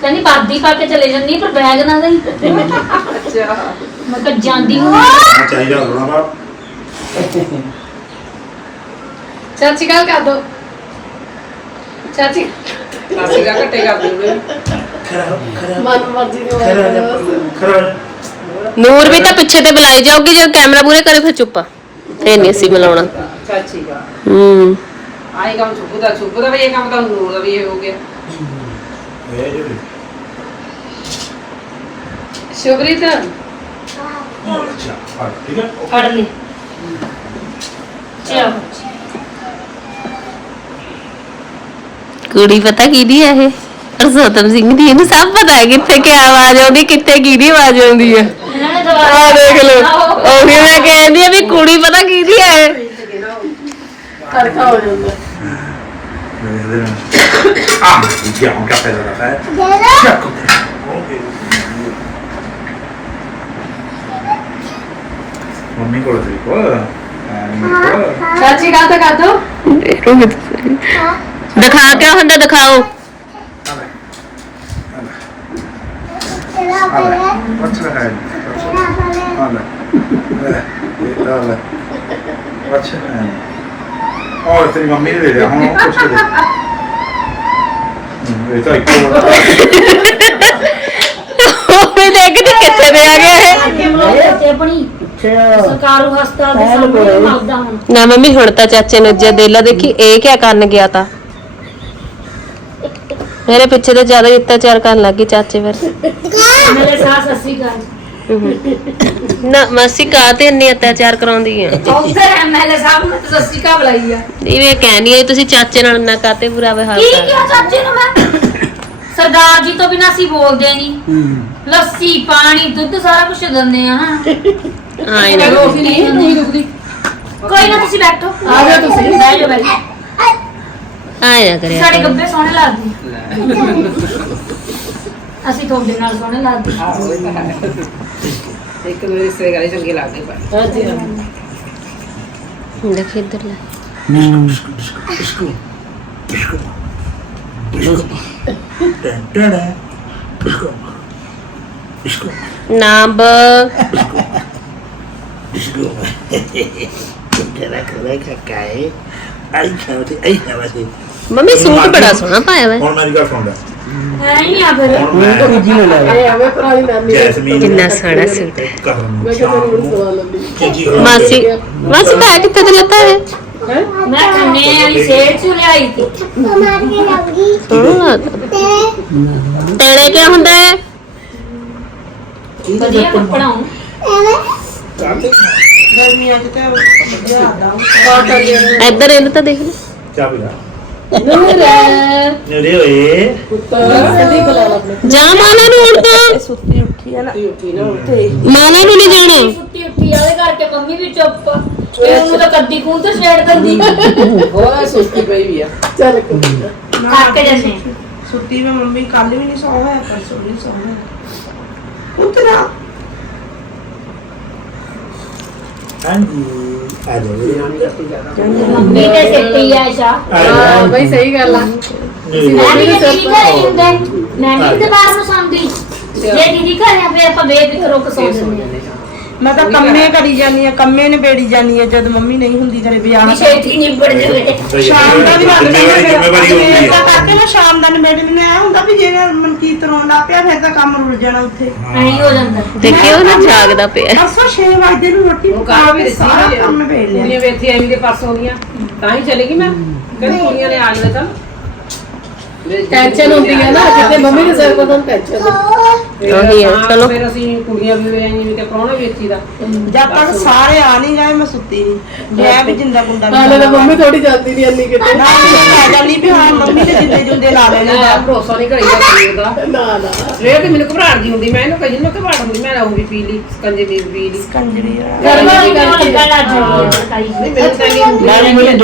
ਕਹਿੰਦੀ ਵਰਦੀ ਪਾ ਕੇ ਚਲੇ ਜਾਂਦੀ ਪਰ ਬੈਗ ਨਾ ਦੇਈ। ਅੱਛਾ। ਮੈਂ ਕਿਹਾ ਜਾਂਦੀ ਹੂੰ ਮੈਂ ਚਾਹੀਦਾ ਹੋਣਾ ਬਾ ਚਾਚੀ ਗੱਲ ਕਰ ਦੋ ਚਾਚੀ ਚਾਚੀ ਦਾ ਘੱਟੇ ਕਰ ਦਿੰਦੇ ਮਨ ਮਰਜ਼ੀ ਦੀ ਖਰਾ ਨੂਰ ਵੀ ਤਾਂ ਪਿੱਛੇ ਤੇ ਬੁਲਾਈ ਜਾਊਗੀ ਜਦ ਕੈਮਰਾ ਪੂਰੇ ਕਰੇ ਫਿਰ ਚੁੱਪ ਫੇਰ ਨਹੀਂ ਅਸੀਂ ਮਿਲਾਉਣਾ ਚਾਚੀ ਦਾ ਹੂੰ। ਆਈ ਕੰਮ ਚੁੱਪ ਦਾ ਚੁੱਪ ਦਾ ਵੀ ਇਹ ਕੰਮ ਤਾਂ ਨੂਰ ਦਾ ਵੀ ਇਹ ਹੋ ਗਿਆ। ਸ਼ੁਭਰੀਤ। ਅੱਛਾ ਹਾਂ ਠੀਕ ਹੈ? ਫੜ ਲਈ। ਚਲੋ। ਕੁੜੀ ਪਤਾ ਕਿਹਦੀ ਆ ਇਹ? ਰਸੋਤਮ ਸਿੰਘ ਦੀ ਇਹਨੂੰ ਸਭ ਪਤਾ ਹੈ ਕਿੱਥੇ ਕੀ ਆਵਾਜ਼ ਆਉਂਦੀ ਕਿੱਥੇ ਕਿਹਦੀ ਆਵਾਜ਼ ਆਉਂਦੀ ਹੈ ਇਹਨਾਂ ਨੇ ਦੁਬਾਰਾ ਆ ਦੇਖ ਲਓ। ਉਹੀ ਮੈਂ ਕਹਿੰਦੀ ਆ ਵੀ ਕੁੜੀ ਪਤਾ ਕਿਹਦੀ ਆ ਇਹ। ਤੜਕਾ ਹੋ ਜਾਂਦਾ Ah, vediamo un caffè da caffè. Ecco. Mummy ਕੋਲ ਤੇ ਕੋ ਚਾਚੀ ਗੱਲ ਤਾਂ ਕਰ ਦੋ ਦੇਖੋ ਕਿੱਥੇ ਦਿਖਾ ਕਿਆ ਹੁੰਦਾ ਦਿਖਾਓ Faccio la carne. Guarda. Eh, carne. Oh, te mamma ne vede, non posso vedere. Mm, Dai, ਉਹ ਵੀ ਦੇਖਦੀ ਕਿੱਥੇ ਤੇ ਆ ਗਿਆ ਇਹ? ਤੇ ਆਪਣੀ ਸਰਕਾਰੂ ਹਸਪਤਾਲ ਦੇ ਸਾਹਮਣੇ ਮਲਦਾ ਹੁਣ। ਨਾ ਮੰਮੀ ਹੁਣ ਤਾਂ ਚਾਚੇ ਨੂੰ ਜੇ ਦੇਲਾ ਦੇਖੀ ਇਹ ਕਿਆ ਕਰਨ ਗਿਆ ਤਾਂ? ਮੇਰੇ ਪਿੱਛੇ ਤੇ ਜ਼ਿਆਦਾ ਹੀ ਅਤਿਆਚਾਰ ਕਰਨ ਲੱਗੀ ਚਾਚੇ ਫਿਰ। ਮੇਰੇ ਸਾਸ ਅੱਸੀ ਕਰ ਨਾ ਮਾਸੀ ਕਾ ਤੇ ਇੰਨੀ ਅਤਿਆਚਾਰ ਕਰਾਉਂਦੀ ਆ। ਉਧਰ ਐਮਐਲਏ ਸਾਹਿਬ ਨੇ ਤਾਂ ਅੱਸੀ ਕਾ ਬੁਲਾਈ ਆ। ਇਹ ਕਹਿੰਦੀ ਆ ਤੁਸੀਂ ਚਾਚੇ ਨਾਲ ਨਾ ਕਾਤੇ ਬੁਰਾ ਵਿਹਾਰ ਕੀ ਕਰ ਕਿਹਾ ਚਾਚੇ ਨੂੰ ਮੈਂ? ਸਰਦਾਰ ਜੀ ਤੋਂ ਬਿਨਾਂ ਅਸੀਂ ਬੋਲਦੇ ਨਹੀਂ ਲੱਸੀ ਪਾਣੀ ਦੁੱਧ ਸਾਰਾ ਕੁਝ ਦਿੰਦੇ ਆ ਹਾਂ ਆਏ ਨਾ ਰੋਟੀ ਨਹੀਂ ਨਹੀਂ ਰੁਕਦੀ ਕੋਈ ਨਾ ਤੁਸੀਂ ਬੈਠੋ। ਆ ਜਾਓ ਤੁਸੀਂ। ਬਹਿ ਜਾਓ ਬਹਿ ਜਾਓ। ਆਏ ਨਾ ਕਰਿਆ ਸਾਡੇ ਕਰੋ। ਗੱਬੇ ਸੋਹਣੇ ਲੱਗਦੇ। ਅਸੀਂ ਤੁਹਾਡੇ ਨਾਲ ਸੋਹਣੇ ਲੱਗਦੇ। ਆਹੋ ਇਹ ਤਾਂ ਹੈ। ਇੱਕ ਮੇਰੇ ਰਿਸ਼ਤੇਦਾਰੀ ਚੰਗੇ ਲੱਗਦੇ ਪਰ। ਹਾਂਜੀ ਦੇਖ ਇੱਧਰ ਲੈ। ਨਾ ਬ ਮੰਮੀ ਸੂਟ ਬੜਾ ਸੋਹਣਾ ਪਾਇਆ ਵਾ। ਹੁਣ ਮੇਰੀ ਗੱਲ ਸੁਣ ਲੈ। ਹੈ ਨਹੀਂ ਆ ਫਿਰ। ਹੁਣ ਮੈਂ ਇਹ ਆਵੇ ਪੁਰਾਣੀ ਨਾਨੀ ਜੈਸਮੀਨ ਕਿੰਨਾ ਸੋਹਣਾ ਸੂਟ ਹੈ। ਕਰਨ ਮੈਂ ਕਿਹਾ ਮੈਨੂੰ ਬੜੀ ਸਵਾਲ ਲੱਗੀ। ਜੀ ਮਾਸੀ ਮਾਸੀ ਪਾ ਕਿੱਥੇ ਤੇ ਲੱਤਾ ਹੈ? ਮੈਂ ਕੰਨੇ ਵਾਲੀ ਸੇਟ ਚ ਲਿਆਈ ਸੀ। ਤੇਰੇ ਕੀ ਹੁੰਦਾ ਹੈ ਵਧੀਆ ਕੱਪੜਾ। ਹੂੰ। ਇੱਧਰ ਇਹਨੂੰ ਤਾਂ ਦੇਖ ਲੈ। ਚਾਹ ਪੀ ਲੈ ਨੂਰ ਨੇੜੇ ਹੋਏ ਕਦੀ ਬੁਲਾ ਲਾ ਆਪਣੇ ਜਾ ਮਾਨਾ ਨੂੰ ਹੁਣ ਤਾਂ ਸੁੱਤੀ ਉੱਠੀ ਹੈ ਨਾ। ਉੱਠੀ ਨਾ ਮਾਨਾ ਨੂੰ ਨਹੀਂ ਜਾਣਾ। ਸੁੱਤੀ ਉੱਠੀ ਆਲੇ ਕਰਕੇ ਮੰਮੀ ਵੀ ਚੁੱਪ। ਤੇ ਉਹਨੂੰ ਤਾਂ ਕੱਦੀ ਖੂਨ ਤੇ ਛੇੜ ਦਿੰਦੀ। ਹੋਰ ਸੁਸਤੀ ਪਈ ਵੀ ਆ। ਚੱਲ ਕੋਈ ਨਾ। ਥੱਕ ਜੰਨੇ ਸੁੱਤੀ। ਮੈਂ ਮੰਮੀ ਕੱਲ ਵੀ ਨਹੀਂ ਸੌਂ ਹੋਇਆ ਪਰਸੋਂ ਨਹੀਂ ਸੌਂ ਹੋਇਆ। ਉਤਰਾ ਹਾਂਜੀ ਆ ਜਾਓ ਮੰਮੀ ਤੇ ਸਿੱਟੀ ਆ ਸ਼ਾ ਹਾਂ ਬਈ ਸਹੀ ਗੱਲ ਆ। ਮੈਂ ਵੀ ਜੇ ਦੀਦੀ ਘਰੇ ਹੁੰਦੇ ਮੈਂ ਵੀ ਤੇ ਬਾਹਰ ਨੂੰ ਸੌਂਦੀ। ਜੇ ਦੀਦੀ ਘਰੇ ਆ ਫਿਰ ਆਪਾਂ ਬੇਫਿਕਰ ਹੋ ਕੇ ਸੌਂ ਜਾਂਦੇ ਆ। ਮੈਂ ਤਾਂ ਕੰਮੇ ਕਰੀ ਜਾਨੀ ਆ ਕੰਮੇ ਨਿਬੇੜੀ ਜਾਨੀ ਆ ਜਦ ਮੰਮੀ ਨਹੀਂ ਹੁੰਦੀ ਘਰੇ ਵਿਆਹ ਵੀ ਛੇਤੀ ਨਿਬੜ ਜਾਵੇ। ਸ਼ਾਮ ਦਾ ਵੀ ਲੱਗ ਜ਼ਿੰਮੇਵਾਰੀ ਜ਼ਿੰਮੇਵਾਰੀ ਹੁੰਦੀ ਹੈ। ਕਰਕੇ ਮੈਂ ਸ਼ਾਮ ਦਾ ਨਿਬੇੜੀ ਮੈਨੂੰ ਐ ਹੁੰਦਾ ਵੀ ਜੇ ਮਨਕੀਤ ਰੋਣ ਲੱਗ ਪਿਆ ਫਿਰ ਤਾਂ ਕੰਮ ਰੁਲ ਜਾਣਾ ਉੱਥੇ। ਐਂ ਹੋ ਜਾਂਦਾ। ਦੇਖਿਓ ਨਾ ਜਾਗਦਾ ਪਿਆ। ਪਰਸੋਂ 6 ਵਜੇ ਨੂੰ ਰੋਟੀ ਪਕਾ ਵੀ ਸਾਰਾ ਆ। ਕੰਮ ਨਿਬੇੜ ਲਿਆ। ਕੁੜੀਆਂ ਵੇਖੀ ਐਵੇਂ ਦੇ ਪਾਸੋਂ ਦੀਆਂ ਤਾਂ ਹੀ ਚਲੇਗੀ ਮੈਂ। ਕਹਿੰਦੀ ਕੁੜੀਆਂ ਨੇ ਆ ਜਾਣਾ ਤਾਂ। ਟੈਨਸ਼ਨ ਹੁੰਦੀ ਹੈ ਨਾ ਜਿੱਥੇ ਮੰਮੀ ਦੇ ਸਿਰ ਕੋਲ ਟੈਨਸ਼ਨ ਉਹੀ ਹੈ, ਚਲੋ। ਫਿਰ ਅਸੀਂ ਕੁੜੀਆਂ ਵੀ ਵੇਆਂ ਜਿਵੇਂ ਕਿ ਪ੍ਰਾਹੁਣਾ ਵੇਚੀ ਦਾ। ਜਦ ਤੱਕ ਸਾਰੇ ਆ ਨਹੀਂ ਗਏ ਮੈਂ ਸੁੱਤੀ ਨਹੀਂ। ਮੈਂ ਵੀ ਜਿੰਦਾ ਗੁੰਡਾ ਹਾਲੇ ਤਾਂ ਮੰਮੀ ਥੋੜੀ ਜਾਂਦੀ ਨਹੀਂ ਅੰਨੀ ਕਿਤੇ। ਨਾ ਮੈਂ ਜਾਨੀ ਵੀ ਹਾਂ ਮੰਮੀ ਨੇ ਜਿੰਦੇ ਜੁੰਦੇ ਲਾ ਲੈਣੇ ਨਾ ਭਰੋਸਾ ਨਹੀਂ ਕਰੀਦਾ ਕੁੜੀ ਦਾ ਨਾ ਨਾ। ਸਵੇਰ ਤੇ ਮੈਨੂੰ ਘਬਰਾਹਟ ਜੀ ਹੁੰਦੀ ਮੈਂ ਇਹਨੂੰ ਕਹੀ ਮੈਂ ਘਬਰਾਹਟ ਹੁੰਦੀ ਮੈਂ ਆਉਂਗੀ ਪੀ ਲਈ ਸਕੰਜੇ ਵੀ ਪੀ ਲਈ ਕੰਜਰੀ ਆ ਗਰਮੀ ਦੀ ਲੱਗਣ ਲੱਗ ਜਾਂਦੀ ਹੈ। ਨਹੀਂ ਮੈਨੂੰ ਤਾਂ ਨਹੀਂ ਹੁੰਦੀ। ਨਾਲੇ ਮੈਨੂੰ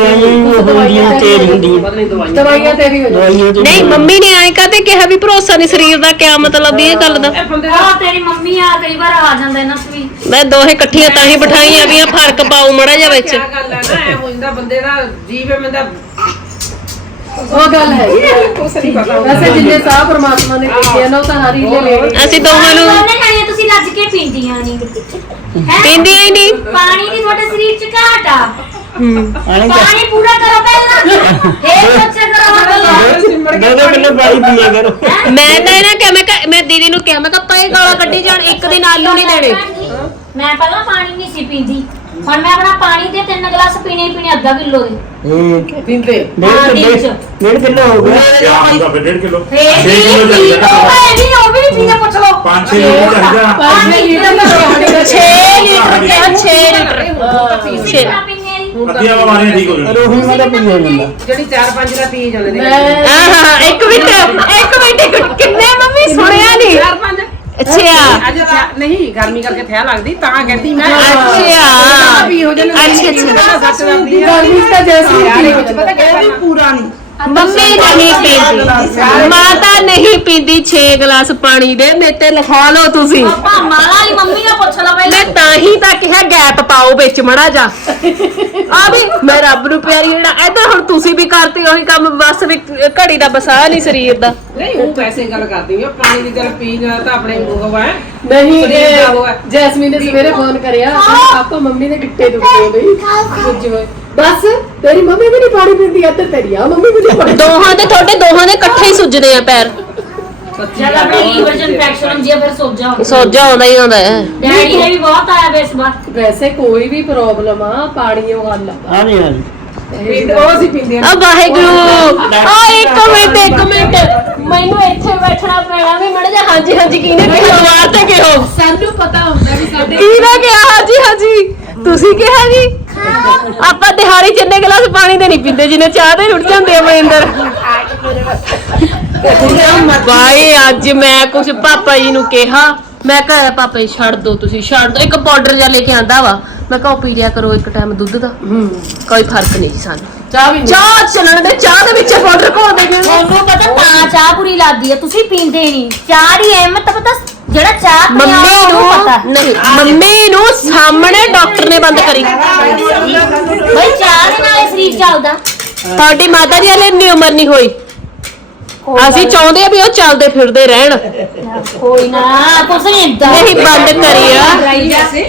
ਦਵਾਈਆਂ ਹੁੰਦੀਆਂ ਤੇਰੀ ਹੁੰਦੀਆਂ ਪਤਾ ਨਹੀਂ ਦਵਾਈਆਂ ਦਵਾਈਆਂ ਤੇਰੀ ਹੋ ਦਵਾਈਆਂ ਤੇ ਨਹੀਂ ਮੰਮੀ ਨੇ ਆਏ ਕਾਤੇ ਕਿਹਾ ਵੀ ਭਰੋਸਾ ਨਹੀਂ ਸਰੀਰ ਦਾ ਕਿਆ ਮਤਲਬ ਇਹ ਗੱਲ ਦਾ ਦਾ ਆ ਤੇਰੀ ਮੰਮੀ ਆ ਕਈ ਵਾਰ ਆ ਜਾਂਦਾ ਇਹਨਾਂ ਚ ਵੀ। ਮੈਂ ਦੋਹੇ ਇਕੱਠੀਆਂ ਤਾਂ ਹੀ ਬਿਠਾਈਆਂ ਵੀ ਆ ਫ਼ਰਕ ਪਾਉ ਮੜਾ ਜਾ ਵਿੱਚ। ਕਿਆ ਗੱਲ ਹੈ ਨਾ ਐ ਹੋ ਜਾਂਦਾ ਬੰਦੇ ਦਾ ਜੀਵ ਹੈ ਬੰਦਾ ਉਹ ਗੱਲ ਹੈ। ਕੁਛ ਨਹੀਂ ਪਤਾ ਵੈਸੇ ਜਿੰਨੇ ਸਾਹ ਪ੍ਰਮਾਤਮਾ ਨੇ ਦਿੱਤੇ ਆ ਨਾ ਉਹ ਤਾਂ ਹਰ ਹੀ ਲੈ ਲੈਣੇ ਅਸੀਂ ਦੋਹਾਂ ਨੂੰ ਦੋਨੇ ਜਾਣੀਆਂ ਤੁਸੀਂ ਰੱਜ ਕੇ ਪੀਂਦੀਆਂ ਨਹੀਂ ਪੀਂਦੀਆਂ ਹੀ ਨਹੀਂ। ਪਾਣੀ ਦੀ ਤੁਹਾਡੇ ਸਰੀਰ 'ਚ ਘਾਟ ਆ। ਆਣੇ ਪਾਣੀ ਪੂਰਾ ਕਰੋ ਪਹਿਲਾਂ। ਫੇਰ ਬੱਚਾ ਕਰੋ ਹੱਥ ਦੋ ਦੋ ਕਿਲੋ ਪਾਣੀ ਪੀਆ ਕਰੋ। ਮੈਂ ਤਾਂ ਇਹਨਾਂ ਕਿਹਾ ਮੈਂ ਕਿਹਾ ਮੈਂ ਦੀਦੀ ਨੂੰ ਕਿਹਾ ਮੈਂ ਕਿਹਾ ਪਏ ਗਾਲਾਂ ਕੱਢੀ ਜਾਣ ਇੱਕ ਦਿਨ ਆਲੂ ਨਹੀਂ ਦੇਣੇ। ਮੈਂ ਪਹਿਲਾਂ ਪਾਣੀ ਨਹੀਂ ਸੀ ਪੀਂਦੀ। ਹੁਣ ਮੈਂ ਆਪਣਾ ਪਾਣੀ ਦੇ ਤਿੰਨ ਗਲਾਸ ਪੀਣੇ ਹੀ ਪੀਣੇ ਅੱਧਾ ਕਿਲੋ ਦੇ। ਹੂੰ। ਪੀਂਦੇ। ਹਾਂ, ਡੇਢ ਦਿਨ ਚ। ਡੇਢ ਕਿਲੋ ਹੋ ਗਿਆ। ਕਿਆ ਹੁੰਦਾ ਫਿਰ 1.5 ਕਿਲੋ। ਫੇਰ 6 ਵੀ ਕਿਲੋ ਪੀ ਚਾਹੀਦਾ ਲਓ ਇਹ ਵੀ ਉਹ ਵੀ ਨਹੀਂ ਪੀਂਦੇ ਪੁੱਛ ਲਓ। 5-6 ਕਿਲੋ ਚਾਹੀਦਾ ਪੰਜ ਲੀਟਰ ਦਾ ਪਾਣੀ ਦਾ 6 ਲੀਟਰ ਕਿਹਾ 6 ਲੀਟਰ ਤੁਸੀਂ ਆ ਜੀ ਅੱਧੀਆਂ ਬਿਮਾਰੀਆਂ ਠੀਕ ਹੋ ਜਾਣੀਆਂ ਰੋਹੀ ਵਾਲਾ ਪੀ ਜਾਂਦਾ। ਜਿਹੜੀ 4-5 ਦਾ ਪੀ ਜਾਂਦੇ ਨੇ। ਮੈਂ ਆਹ ਇੱਕ ਮਿੰਟ ਇੱਕ ਮਿੰਟ ਇੱਕ ਮਿੰਟ, ਕਿੰਨੇ ਮੰਮੀ ਸੁਣਿਆ ਨਹੀਂ? 4-5 ਅੱਛਾ ਅੱਜ ਥਿਆ- ਨਹੀਂ ਗਰਮੀ ਕਰਕੇ ਥਿਆ ਲੱਗਦੀ ਤਾਂ ਕਹਿੰਦੀ ਮੈਂ। ਅੱਛਾ ਵੀ ਹੋ ਜਾਂਦੇ ਅੱਛਾ, ਅੱਛਾ। ਸੱਚ ਦਾ ਪੀ ਗਰਮੀ ਤਾਂ ਜੈਸੀ ਯਾਰ ਇਹ ਵਿੱਚ ਪਤਾ ਕੀ ਪੂਰਾ ਨਹੀਂ। ਮੰਮੀ ਨਹੀਂ ਪੀਂਦੀ। ਮਾਤਾ ਨਹੀਂ ਪੀਂਦੀ 6 ਗਲਾਸ ਪਾਣੀ ਦੇ ਮੇਰੇ ਤੇ ਲਿਖਾ ਲਓ ਤੁਸੀਂ। ਪਾਪਾ ਮਾਲਾ ਵਾਲੀ ਮੰਮੀ ਨਾਲ ਪੁੱਛ ਲਓ ਮੈਂ ਪਹਿਲਾਂ ਤਾਂ ਹੀ ਤਾਂ ਕਿਹਾ ਗੈਪ ਪਾਓ ਵਿੱਚ ਮੜਾ ਜਾ ਆ ਵੀ ਮੈਂ ਰੱਬ ਨੂੰ ਪਿਆਰੀ ਜਿਹੜਾ ਇੱਧਰ ਹੁਣ ਤੁਸੀਂ ਵੀ ਕਰਤੇ ਉਹੀ ਕੰਮ ਬਸ ਵੀ ਘੜੀ ਦਾ ਬਸਾ ਨਹੀਂ ਸਰੀਰ ਦਾ। ਨਹੀਂ ਉਹ ਵੈਸੇ ਗੱਲ ਕਰਦੀ ਆ ਪਾਣੀ ਦੀ ਗੱਲ ਪੀ ਜਾ ਤਾਂ ਆਪਣੇ ਮੂੰਹ ਵਾ ਨਹੀਂ ਦਾ ਹੈ। ਇਹ ਜੈਸਮੀਨ ਨੇ ਸਵੇਰੇ ਫੋਨ ਕਰਿਆ ਕਹਿੰਦੀ, ਪਾਪਾ ਮੰਮੀ ਦੇ ਗਿੱਟੇ ਦੁਖਦੇ ਬਈ। ਕੁਝ ਹੋਏ। ਬਸ ਤੇਰੀ ਮੰਮੀ ਵੀ ਨਹੀਂ ਪਾਣੀ ਪੀਂਦੀ ਇੱਧਰ ਤੇਰੀ ਆ ਮੰਮੀ ਵੀ ਨਹੀਂ ਪਾਣੀ ਦੋਹਾਂ ਦੇ ਤੁਹਾਡੇ ਦੋਹਾਂ ਦੇ ਇਕੱਠੇ ਹੀ ਸੁੱਜਦੇ ਆ ਪੈਰ। ਜਦ ਆਪਣੇ ਲੀਵਰ 'ਚ ਇਨਫੈਕਸ਼ਨ ਹੁੰਦੀ ਆ ਫਿਰ ਸੋਜਾ ਹੁੰਦਾ। ਸੋਜਾ ਆਉਂਦਾ ਹੀ ਆਉਂਦਾ ਹੈ। ਡੈਡੀ ਨੇ ਵੀ ਬਹੁਤ ਆਇਆ ਵੇ ਇਸ ਵਾਰ। ਵੈਸੇ ਕੋਈ ਵੀ ਪ੍ਰੋਬਲਮ ਆ ਪਾਣੀ ਉਹ ਹੱਲ ਆ। ਆ ਆ ਪੀਂਦੇ ਉਹ ਅਸੀਂ ਪੀਂਦੇ ਆ ਵਾਹਿਗੁਰੂ। ਆ ਇੱਕ ਮਿੰਟ ਇੱਕ ਮਿੰਟ। ਮੈਨੂੰ ਇੱਥੇ ਬੈਠਣਾ ਪੈਣਾ ਵੀ ਮੜ ਜਾ ਹਾਂਜੀ ਹਾਂਜੀ ਕਿਹਨੇ ਕਿਹਾ? ਜਵਾਬ ਤੇ ਕਿਹੋ? ਸਾਨੂੰ ਪਤਾ ਹੁੰਦਾ ਵੀ ਸਾਡੇ ਕਿਹਨੇ ਕਿਹਾ? ਹਾਂਜੀ ਹਾਂਜੀ। ਤੁਸੀਂ ਕਿਹਾ ਜੀ? ਆਪਾਂ ਦਿਹਾੜੀ ਜਿੰਨੇ ਗਲਾਸ ਪਾਣੀ ਦੇ ਨਹੀਂ ਪੀਂਦੇ ਜਿੰਨੇ ਚਾਹ ਦੇ ਉੱਠ ਜਾਂਦੇ ਆ ਮਨਿੰਦਰ ਭਾਈ ਅੱਜ ਮੈਂ ਕੁਝ ਪਾਪਾ ਜੀ ਨੂੰ ਕਿਹਾ। ਮੈਂ ਕਿਹਾ ਪਾਪਾ ਜੀ ਛੱਡ ਦੋ ਤੁਸੀਂ ਛੱਡ ਦੋ। ਇੱਕ ਪਾਊਡਰ ਜਿਹਾ ਲੈ ਕੇ ਆਂਦਾ ਵਾ। ਮੈਂ ਕਿਹਾ ਉਹ ਪੀ ਲਿਆ ਕਰੋ ਇੱਕ ਟਾਈਮ ਦੁੱਧ ਦਾ। ਕੋਈ ਫ਼ਰਕ ਨਹੀਂ ਜੀ ਸਾਨੂੰ। ਚਾਹ ਵੀ ਨਹੀਂ। ਚਾਹ ਚੱਲਣ ਦੇ ਚਾਹ ਦੇ ਵਿੱਚ ਪਾਊਡਰ ਘੋਲ ਦੇ ਗਏ ਤੁਹਾਨੂੰ ਪਤਾ ਤਾਂ ਚਾਹ ਬੁਰੀ ਲੱਗਦੀ ਆ ਤੁਸੀਂ ਪੀਂਦੇ ਨਹੀਂ। ਚਾਹ ਦੀ ਅਹਿਮਤ ਪਤਾ ਜਿਹੜਾ ਚਾਹ ਪੀਂਦਾ ਮੰਮੀ ਉਹਨੂੰ ਪਤਾ। ਨੂੰ ਨਹੀਂ ਮੰਮੀ ਨੂੰ ਸਾਹਮਣੇ ਡਾਕਟਰ ਨੇ ਬੰਦ ਕਰੀ। ਬਈ ਚਾਹ ਦੇ ਨਾਲ ਹੀ ਸਰੀਰ ਚੱਲਦਾ। ਤੁਹਾਡੀ ਮਾਤਾ ਦੀ ਹਲੇ ਇੰਨੀ ਉਮਰ ਨਹੀਂ ਹੋਈ। ਅਸੀਂ ਚਾਹੁੰਦੇ ਆ ਵੀ ਉਹ ਚੱਲਦੇ ਫਿਰਦੇ ਰਹਿਣ। ਕੋਈ ਨਾ ਕੁਛ ਨਹੀਂ ਨਹੀਂ ਬੰਦ ਕਰੀ ਆ।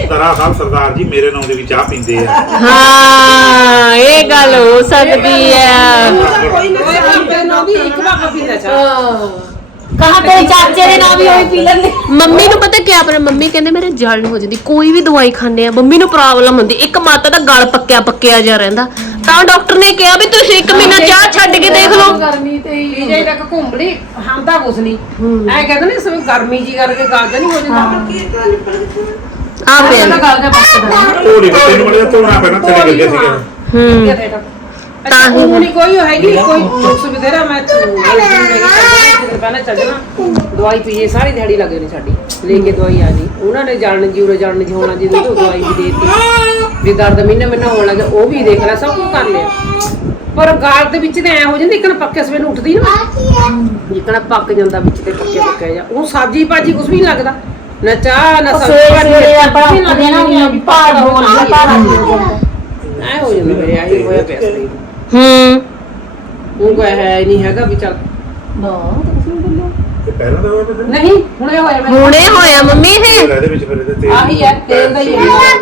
ਤਰਾ ਸਾਹਿਬ ਸਰਦਾਰ ਜੀ ਮੇਰੇ ਨਾਮ ਦੇ ਵੀ ਚਾਹ ਪੀਂਦੇ ਆ। ਹਾਂ ਇਹ ਗੱਲ ਹੋ ਸਕਦੀ ਹੈ ਕੋਈ ਨਾ ਪੀਂਦੇ ਨਾ ਵੀ ਇੱਕ ਵਾਰ ਪੀਂਦਾ ਚਾਹ ਕਹਾ ਤੇਰੇ ਚਾਚੇ ਦੇ ਨਾਲ ਵੀ ਹੋਈ ਪੀ ਲੈਂਦੇ? ਮੰਮੀ ਨੂੰ ਪਤਾ ਕੀ ਆਪਣਾ ਮੰਮੀ ਕਹਿੰਦੇ ਮੇਰੇ ਜਲਨ ਹੋ ਜਾਂਦੀ ਕੋਈ ਵੀ ਦਵਾਈ ਖਾਂਦੇ ਆ ਮੰਮੀ ਨੂੰ ਪ੍ਰੋਬਲਮ ਹੁੰਦੀ ਇੱਕ ਮਾਤਾ ਦਾ ਗਲ ਪੱਕਿਆ ਪੱਕਿਆ ਜਾ ਰਹਿੰਦਾ। ਤਾਂ ਡਾਕਟਰ ਨੇ ਕਿਹਾ ਵੀ ਤੁਸੀਂ ਇੱਕ ਮਹੀਨਾ ਚਾਹ ਛੱਡ ਕੇ ਦੇਖ ਲਓ ਗਰਮੀ ਤੇ ਹੀ ਪੀਜੇ ਤੱਕ ਘੁੰਮ ਲਈ ਹਾਂਦਾ ਕੁਛ ਨਹੀਂ ਐ ਕਹਿੰਦੇ ਨੇ ਸਭ ਗਰਮੀ ਜੀ ਕਰਕੇ ਗੱਲ ਨਹੀਂ ਹੋ ਜਾਂਦਾ ਆ ਪਹਿਲਾਂ ਗੱਲ ਦਾ ਪੱਕਦਾ ਧੋੜੀ ਬੱਤੇ ਨੂੰ ਬੜੇ ਧੋਣਾ ਪੈਣਾ ਗਿਰ ਗਿਆ ਸੀਗਾ ਹੂੰ ਤਾਂ ਹੀ ਨਹੀਂ ਕੋਈ ਹੈਗੀ ਕੋਈ ਦੁੱਖ ਬਥੇਰਾ ਮੈਂ ਪਹਿਲਾਂ ਚੱਲ ਜਾਣਾ ਦਵਾਈ ਪੀਏ ਸਾਰੀ ਦਿਹਾੜੀ ਲੱਗ ਜਾਣੀ ਸਾਡੀ ਲੈ ਕੇ ਦਵਾਈ ਆ ਗਈ ਉਹਨਾਂ ਨੇ ਜਾਣ ਜੀ ਉਰੇ ਜਾਣ ਜੀ ਹੋਣਾ ਜੀ ਉਹ ਦਵਾਈ ਵੀ ਦੇਤੀ। ਵੀ ਦਰਦ ਮਹੀਨਾ ਮਹੀਨਾ ਹੋਣ ਲੱਗਾ ਉਹ ਵੀ ਦੇਖ ਲਿਆ ਸਭ ਕੁਝ ਕਰ ਲਿਆ। ਪਰ ਗਾਲ ਦੇ ਵਿੱਚ ਤੇ ਐ ਹੋ ਜਾਂਦੀ ਇੱਕਣ ਪੱਕੇ ਸਵੇਰ ਨੂੰ ਉੱਠਦੀ ਨਾ। ਜਿੱਕਣ ਪੱਕ ਜਾਂਦਾ ਵਿੱਚ ਤੇ ਪੱਕੇ ਪੱਕੇ ਜਾ ਉਹ ਸਾਜੀ ਭਾਜੀ ਕੁਝ ਵੀ ਨਹੀਂ ਲੱਗਦਾ। ਨਾ ਚਾਹ ਨਾ ਸਵੇਰੇ ਆਪਾਂ ਨੀ ਉੱਠਦੇ ਨਾ। ਵੀ ਭਾਰ ਹੋ ਜਾਂਦਾ। ਜਾਂਦਾ। ਐ ਹੋ ਜਾਂਦਾ ਮੇਰੇ ਆਹੀ ਹੋਇਆ ਪਿਆ ਹੂੰ। ਉਹ ਕੋਈ ਹੈ ਨਹੀਂ ਹੈਗਾ ਵੀ ਚੱਲ। ਤੇ ਪਹਿਲਾਂ ਦਾ ਹੋਇਆ ਨਹੀਂ ਹੁਣੇ ਹੋਇਆ ਮੈਂ ਹੁਣੇ ਹੋਇਆ ਮੰਮੀ ਇਹ ਇਹਦੇ ਵਿੱਚ ਫਿਰ ਇਹਦੇ ਤੇਲ ਆਹੀ ਹੈ ਤੇਲ ਦਾ ਹੀ ਹੈ। ਹੈ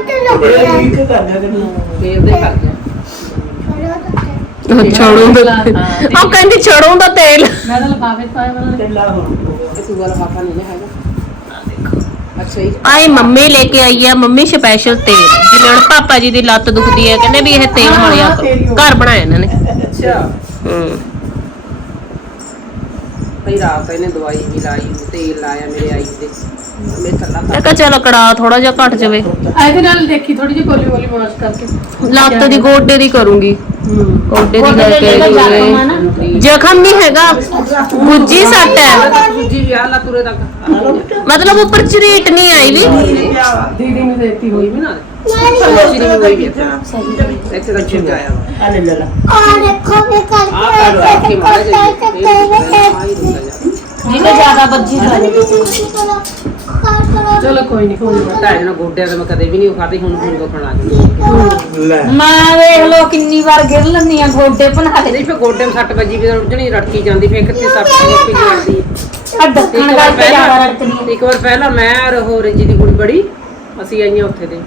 ਤੇਲ ਦੇ ਕਰ ਗਿਆ ਛੜੋਂ ਦਾ ਉਹ ਕਹਿੰਦੀ ਛੜੋਂ ਦਾ ਤੇਲ। ਮੈਂ ਤਾਂ ਲਫਾਫੇ ਪਾਏ ਵਾਲਾ ਇਹ ਤੂੰ ਵਾਲਾ ਪਾਪਾ ਨਹੀਂ ਹੈਗਾ। ਅੱਛਾ ਜੀ। ਆਏ ਮੰਮੀ ਲੈ ਕੇ ਆਈ ਆ ਮੰਮੀ ਸਪੈਸ਼ਲ ਤੇਲ। ਜਿਵੇਂ ਹੁਣ ਪਾਪਾ ਜੀ ਦੀ ਲੱਤ ਦੁਖਦੀ ਹੈ ਕਹਿੰਦੇ ਵੀ ਇਹ ਤੇਲ ਮਲਿਆ ਕਰੋ ਘਰ ਬਣਾਇਆ ਇਹਨਾਂ ਨੇ। ਅੱਛਾ। ਹੂੰ। ਭਈ ਰਾਤ ਇਹਨੇ ਦਵਾਈ ਵੀ ਲਾਈ ਤੇਲ ਲਾਇਆ ਮੇਰੇ ਆਈ ਦੇ ਮੇਰੇ ਥੱਲਾ ਮੈਂ ਕਿਹਾ ਚਲੋ ਕੜਾ ਥੋੜਾ ਜਿਹਾ ਘਟ ਜਾਵੇ। ਇਹਦੇ ਨਾਲ ਦੇਖੀ ਥੋੜੀ ਜਿਹੀ ਗੋਲੀ ਗੋਲੀ ਮਾਸ਼ ਕਰਕੇ। ਲੱਤ ਦੀ ਗੋਡੇ ਦੀ ਕਰੂੰਗੀ। ਗੋਡੇ ਦੀ ਕਰਕੇ ਨਾ। ਜ਼ਖਮ ਨਹੀਂ ਹੈਗਾ। ਗੁੱਜੀ ਸੱਟ ਹੈ। ਦੂਜੀ ਵੀ ਆ ਲਾ ਤੁਰੇ ਤੱਕ। ਮਤਲਬ ਉੱਪਰ ਚਰੀਟ ਨਹੀਂ ਆਈ ਵੀ। ਦੀਦੀ ਨੂੰ ਦੇਤੀ ਹੋਈ ਵੀ ਨਾ ਸੱਚੀ ਨਹੀਂ ਹੋਈ ਵੀ ਇੱਥੇ ਇੱਥੇ ਤੱਕ ਚਿੰਤਾ ਆਇਆ ਆ ਲੈ ਲੈ ਲੈ ਆ ਕਰ ਰੱਖ ਕੇ ਮਾਰਾ ਜਾਈਏ ਆਈ ਹੁੰਦਾ ਜਾ ਜਿਹਨੇ ਜ਼ਿਆਦਾ ਵੱਜੀ ਹੋਵੇ ਚਲੋ ਕੋਈ ਨਹੀਂ ਕੋਈ ਢਾਈ ਜਣਾ ਗੋਡਿਆਂ ਤੇ ਮੈਂ ਕਦੇ ਵੀ ਨਹੀਂ ਖਾਦੀ ਹੁਣ ਹੁਣ ਦੁਖਣ ਲੱਗ ਗਈ ਲੈ। ਮਾਂ ਵੇਖ ਲੋ ਕਿੰਨੀ ਵਾਰ ਗਿਰ ਲੈਂਦੀਆਂ ਗੋਡੇ ਬਣਾ ਕੇ। ਨਹੀਂ ਫਿਰ ਗੋਡੇ ਨੂੰ ਸੱਟ ਵੱਜੀ ਵੀ ਰੁੱਝਣੀ ਰੜਕੀ ਜਾਂਦੀ ਫਿਰ ਕਿੱਥੇ ਸੱਟ ਵੱਜੀ ਜਾਂਦੀ। ਆ ਦੱਖਣ ਇੱਕ ਗੱਲ ਵਾਰ ਤੇ ਜ਼ਿਆਦਾ ਪਹਿਲਾਂ ਰੜਕਦੀਆਂ ਇੱਕ ਵਾਰ ਪਹਿਲਾਂ ਮੈਂ ਔਰ ਹੋਰ ਰੰਜੀ ਦੀ ਕੁੜੀ ਬੜੀ ਅਸੀਂ ਆਈਆਂ ਉੱਥੇ ਦੇ।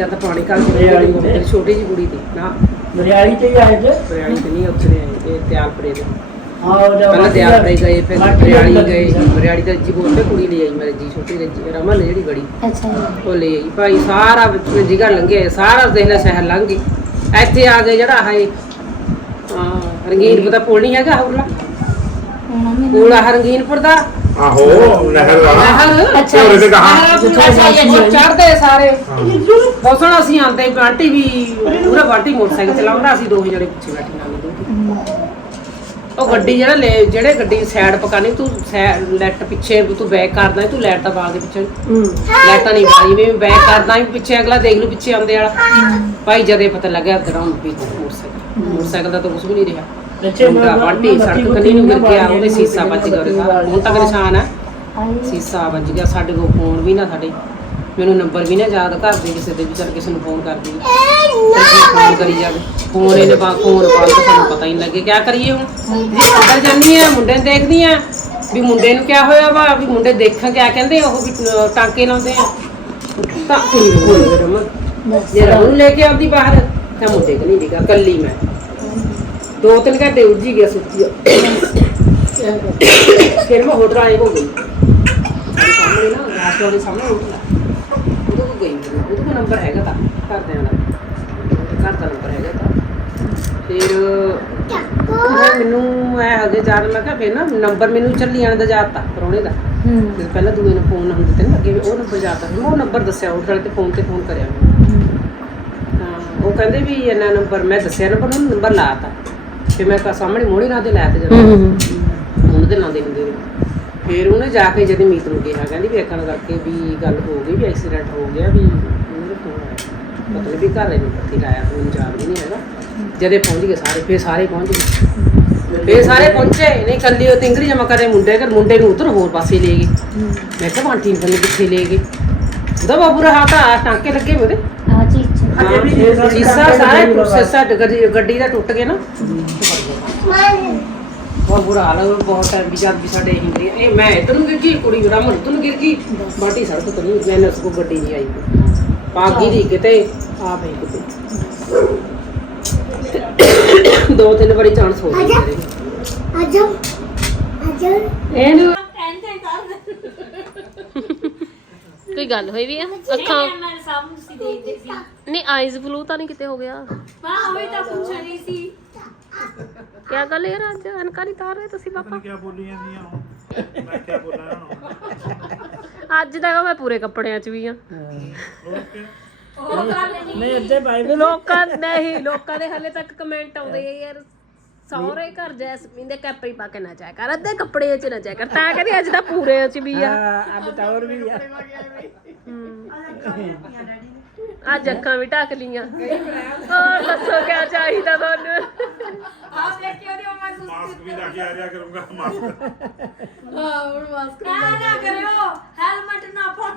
ਜਦ ਤਾਂ ਪਾਣੀ ਘਰ ਦੀ ਛੋਟੀ ਜੀ ਕੁੜੀ ਦੀ ਨਾ। ਬਰਿਆਲੀ ਤੇ ਹੀ ਆਏ ਤੇ ਬਰਿਆਲੀ ਤੇ ਨਹੀਂ ਉੱਥੇ ਦੇ ਆਏ ਇਹ ਤਿਆਲਪੁਰੇ ਦੇ। ਹਾਂ ਉਹ ਜਾ ਪਹਿਲਾਂ ਗਏ ਫਿਰ ਬਰਿਆਲੀ ਗਏ। ਬਰਿਆਲੀ ਤੇ ਜੀ ਬੋਲ ਕੇ ਕੁੜੀ ਲੈ ਆਈ ਮੇਰੇ ਜੀ ਛੋਟੀ ਰੰਜੀ ਰਮਨ ਨੇ ਜਿਹੜੀ ਬੜੀ ਅੱਛਾ ਜੀ। ਉਹ ਲੈ ਆਈ। ਭਾਈ ਸਾਰਾ ਜਿਗਾ ਲੰਘੇ ਸਾਰਾ ਦੇਖ ਲੈ ਸ਼ਹਿਰ ਲੰਘ ਗਏ ਇੱਥੇ ਆ ਗਏ ਜਿਹੜਾ ਹੈ ਹਾਂ ਰੰਗੀਨ ਪਤਾ ਪੁਲ ਨਹੀਂ ਹੈਗਾ ਹੌਲਾ ਹੁਣ ਮੈਨੂੰ ਪੁਲ ਆ ਰੰਗੀਨਪੁਰ ਦਾ? ਆਹੋ ਨਹਿਰ ਦਾ। ਨਹਿਰ? ਅੱਛਾ। ਤੇ ਕਹਾ ਚੜਦੇ ਸਾਰੇ। ਬਸਣਾ ਅਸੀਂ ਆਂਦੇ ਬਾਂਟੀ ਵੀ ਪੂਰਾ ਬਾਂਟੀ ਮੋਟਰਸਾਈਕਲ ਚਲਾਉਂਦਾ ਅਸੀਂ ਦੋ ਹੀ ਜਣੇ ਪਿੱਛੇ ਬੈਠੇ ਨਾਲ। ਉਹ ਗੱਡੀ ਜਿਹੜਾ ਲੈ ਜਿਹੜੇ ਗੱਡੀ ਸਾਈਡ ਪਕਾਣੀ ਤੂੰ ਲੈਟ ਪਿੱਛੇ ਤੂੰ ਬੈਕ ਕਰਦਾ ਤੂੰ ਲੈਟ ਤਾਂ ਬਾਲ ਦੇ ਪਿੱਛੇ। ਲੈਟਾਂ ਨਹੀਂ ਬਾਈ ਵੀ ਬੈਕ ਕਰਦਾ ਵੀ ਪਿੱਛੇ ਅਗਲਾ ਦੇਖ ਲੂ ਪਿੱਛੇ ਆਉਂਦੇ ਵਾਲਾ। ਭਾਈ ਜਦੇ ਪਤਾ ਲੱਗਿਆ ਗਰਾਊਂਡ ਵੀ ਮੋਟਰਸਾਈਕਲ। ਮੋਟਰਸਾਈਕਲ ਦਾ ਤਾਂ ਕੁਝ ਵੀ ਨਹੀਂ ਰਿਹਾ। ਮੁੰਡਾ ਸੜਕ ਕੰਨੀ ਨੂੰ ਗਿਰ ਗਿਆ ਉਹਦੇ ਸੀਸਾ ਵੱਜ ਗਿਆ ਉਹਦੇ ਸਾਰਾ ਹੁਣ ਤੱਕ ਨਿਸ਼ਾਨ ਹੈ ਸੀਸਾ ਵੱਜ ਗਿਆ ਸਾਡੇ ਕੋਲ ਫੋਨ ਵੀ ਨਾ ਸਾਡੇ। ਮੈਨੂੰ ਨੰਬਰ ਵੀ ਨਾ ਯਾਦ ਕਰ ਦੇ ਕਿਸੇ ਦੇ ਵੀ ਚੱਲ ਕਿਸੇ ਨੂੰ ਫੋਨ ਕਰਦੀ ਫੋਨ ਕਰੀ ਜਾਵੇ। ਫੋਨ ਇਹਨੇ ਬਾ ਫੋਨ ਬੰਦ ਸਾਨੂੰ ਪਤਾ ਹੀ ਨਹੀਂ ਲੱਗੇ। ਕਿਆ ਕਰੀਏ ਹੁਣ? ਜੀ ਅੰਦਰ ਜਾਂਦੀ ਆ ਮੁੰਡੇ ਨੂੰ ਦੇਖਦੀ ਆ ਵੀ ਮੁੰਡੇ ਨੂੰ ਕਿਆ ਹੋਇਆ ਵਾ ਵੀ ਮੁੰਡੇ ਦੇਖਾਂ ਕਿਆ ਕਹਿੰਦੇ ਉਹ ਵੀ ਟਾਂਕੇ ਲਾਉਂਦੇ ਆ। ਤਾਂ ਕੁੜੀ ਨੂੰ ਬੋਲ ਰਮਨ। ਜੇ ਰਮਨ ਨੂੰ ਲੈ ਕੇ ਆਉਂਦੀ ਬਾਹਰ ਤਾਂ ਮੁੰਡੇ ਕਿ ਨਹੀਂ ਦਿਖਾ ਕੱਲੀ ਮੈਂ। ਦੋ ਤਿੰਨ ਘੰਟੇ ਉੱਜੀ ਗਿਆ ਸੁੱਤੀ ਫਿਰ ਮੈਂ ਹੋਟਲ ਆਏ ਹੋ ਗਈ। ਸਾਹਮਣੇ ਨਾ ਹੋਟਲ ਆ ਉਹਦੇ ਗਈ ਕੋਲ ਨੰਬਰ ਹੈਗਾ ਤਾਂ ਘਰਦਿਆਂ ਦਾ। ਘਰ ਦਾ ਨੰਬਰ ਹੈਗਾ ਤਾਂ। ਫਿਰ ਮੈਂ ਮੈਨੂੰ ਐ ਹਗੇ ਜਾਣ ਮੈਂ ਕਿਹਾ ਫਿਰ ਨਾ ਨੰਬਰ ਮੈਨੂੰ ਚੱਲੀ ਆਣ ਦਾ ਜਾਤਾ ਪਰੋਣੇ ਦਾ। ਫਿਰ ਪਹਿਲਾਂ ਦੂਏ ਨੂੰ ਫੋਨ ਹੁੰਦੇ ਤੇ ਨਾ ਅੱਗੇ ਉਹ ਨੰਬਰ ਜਾਤਾ ਫਿਰ ਮੈਂ ਉਹ ਨੰਬਰ ਦੱਸਿਆ ਹੋਟਲ ਤੇ ਫੋਨ ਤੇ ਫੋਨ ਕਰਿਆ। ਹਾਂ। ਉਹ ਕਹਿੰਦੇ ਵੀ ਇਹਨਾਂ ਨੰਬਰ ਮੈਂ ਦੱਸਿਆ ਨੰਬਰ ਉਹਨੂੰ ਨੰਬਰ ਲਾਤਾ ਫਿਰ ਮੈਂ ਕਾ ਸਾਹਮਣੇ ਮੋਹਣੀ ਨਾਲ ਤੇ ਲੈ ਤੇ ਜਾਂਦਾ ਉਹਨਾਂ ਦੇ ਨਾਂ ਦੇ ਹੁੰਦੇ ਨੇ ਫਿਰ ਉਹਨੇ ਜਾ ਕੇ ਜਦ ਮੀਤ ਨੂੰ ਕਿਹਾ ਕਹਿੰਦੀ ਵੀ ਏਕਣ ਕਰਕੇ ਵੀ ਗੱਲ ਹੋ ਗਈ ਵੀ ਐਕਸੀਡੈਂਟ ਹੋ ਗਿਆ ਵੀ ਉਹਨੇ ਫੋਨ ਆਇਆ ਮਤਲਬ ਵੀ ਘਰ ਨਹੀਂ ਪੱਤੀ ਲਾਇਆ ਯਾਦ ਵੀ ਨਹੀਂ ਹੈਗਾ। ਜਦੇ ਪਹੁੰਚ ਗਏ ਸਾਰੇ ਫਿਰ ਸਾਰੇ ਪਹੁੰਚ ਗਏ। ਫਿਰ ਸਾਰੇ ਪਹੁੰਚੇ ਨਹੀਂ ਕੱਲੀ ਉਹ ਤਿੰਗੜੀ ਜਮਾ ਕਰੇ ਮੁੰਡੇ ਕਰ ਮੁੰਡੇ ਨੂੰ ਉਧਰ ਹੋਰ ਪਾਸੇ ਲੈ ਗਏ। ਮੈਂ ਕਿਹਾ ਬਾਂਟੀ ਨੂੰ ਕਿੱਥੇ ਲੈ ਗਏ? ਉਹਦਾ ਬਾਬੂ ਰਹਾ ਤਾਂ ਟਾਂਕੇ ਲੱਗੇ ਮੇਰੇ। ਸ਼ੀਸ਼ਾ ਸਾਰਾ ਪ੍ਰੋਸੈਸਰ ਗੱਡੀ ਗੱਡੀ ਦਾ ਟੁੱਟ ਗਿਆ ਨਾ। ਬਹੁਤ ਬੁਰਾ ਹਾਲ ਹੈ। ਬਹੁਤ ਟਾਈਮ ਵੀ ਜਦ ਵੀ ਸਾਡੇ ਹੀ ਗਏ ਇਹ ਮੈਂ ਇੱਧਰ ਨੂੰ ਗਿਰ ਗਈ ਕੁੜੀ ਰਾਮਨ ਇੱਧਰ ਨੂੰ ਗਿਰ ਗਈ। ਬਾਟੀ ਸੜਕ ਤੋਂ ਨਹੀਂ ਮੈਂ ਉਸ ਕੋ ਗੱਡੀ ਨਹੀਂ ਆਈ। ਪਾਗੀ ਦੀ ਕਿਤੇ ਆ ਬਈ ਕਿਤੇ। ਦੋ ਤਿੰਨ ਵਾਰੀ ਚਾਂਸ ਹੋ ਗਏ। ਮੇਰੇ ਇਹਨੂੰ ਕੋਈ ਗੱਲ ਹੋਈ ਵੀ ਆ? ਅੱਖਾਂ ਮੈਂ ਸਾਹਮਣੇ ਸੀ ਦੇਖਦੇ ਸੀ। ਨਹੀਂ ਆਈਜ਼ ਬਲੂ ਤਾਂ ਨਹੀਂ ਕਿਤੇ ਹੋ ਗਿਆ। ਮੈਂ ਉਹੀ ਤਾਂ ਪੁੱਛ ਰਹੀ ਸੀ। ਕਿਆ ਗੱਲ ਯਾਰ ਅੱਜ? ਅਨਕਾ ਨਹੀਂ ਤਾਰ ਰਹੇ ਤੁਸੀਂ ਪਾਪਾ। ਕੀ ਬੋਲੀ ਜਾਂਦੀਆਂ ਹੁਣ। ਮੈਂ ਕੀ ਬੋਲਾਂ ਅੱਜ ਤੱਕ ਮੈਂ ਪੂਰੇ ਕੱਪੜਿਆਂ 'ਚ ਵੀ ਆ। ਉਹ ਗੱਲ ਨਹੀਂ। ਨਹੀਂ ਅੱਧੇ ਪਾਈ ਵੇ ਲੋਕਾਂ ਨਹੀਂ ਲੋਕਾਂ ਦੇ ਹਲੇ ਤੱਕ ਕਮੈਂਟ ਆਉਂਦੇ ਆ ਯਾਰ। ਸਹੁਰੇ ਘਰ ਜੈਸਮੀਨ ਦੇ ਕੱਪੜੇ ਪਾ ਕੇ ਨਾ ਜਾਇਆ ਕਰ ਅੱਧੇ ਕੱਪੜੇ 'ਚ ਨਾ ਜਾਇਆ ਕਰ ਤਾਂ ਕਹਿੰਦੀ ਅੱਜ ਤਾਂ ਪੂਰੇ 'ਚ ਵੀ ਆ। ਅੱਜ ਟਾਵਰ ਵੀ ਆ। ਅੱਜ ਅੱਖਾਂ ਵੀ ਢੱਕ ਲੀਆਂ ਹੋਰ ਦੱਸੋ ਕਿਆ ਚਾਹੀਦਾ ਤੁਹਾਨੂੰ? ਆਪ ਲੈ ਕੇ ਉਹਦੀ ਉਮਰ ਸੁਣ ਮਾਸਕ ਵੀ ਲਾ ਕੇ ਆ ਜਾ ਕਰੂੰਗਾ ਮਾਸਕ ਨਾ ਨਾ ਕਰਿਓ ਹੈਲਮਟ ਨਾ ਪਾਓ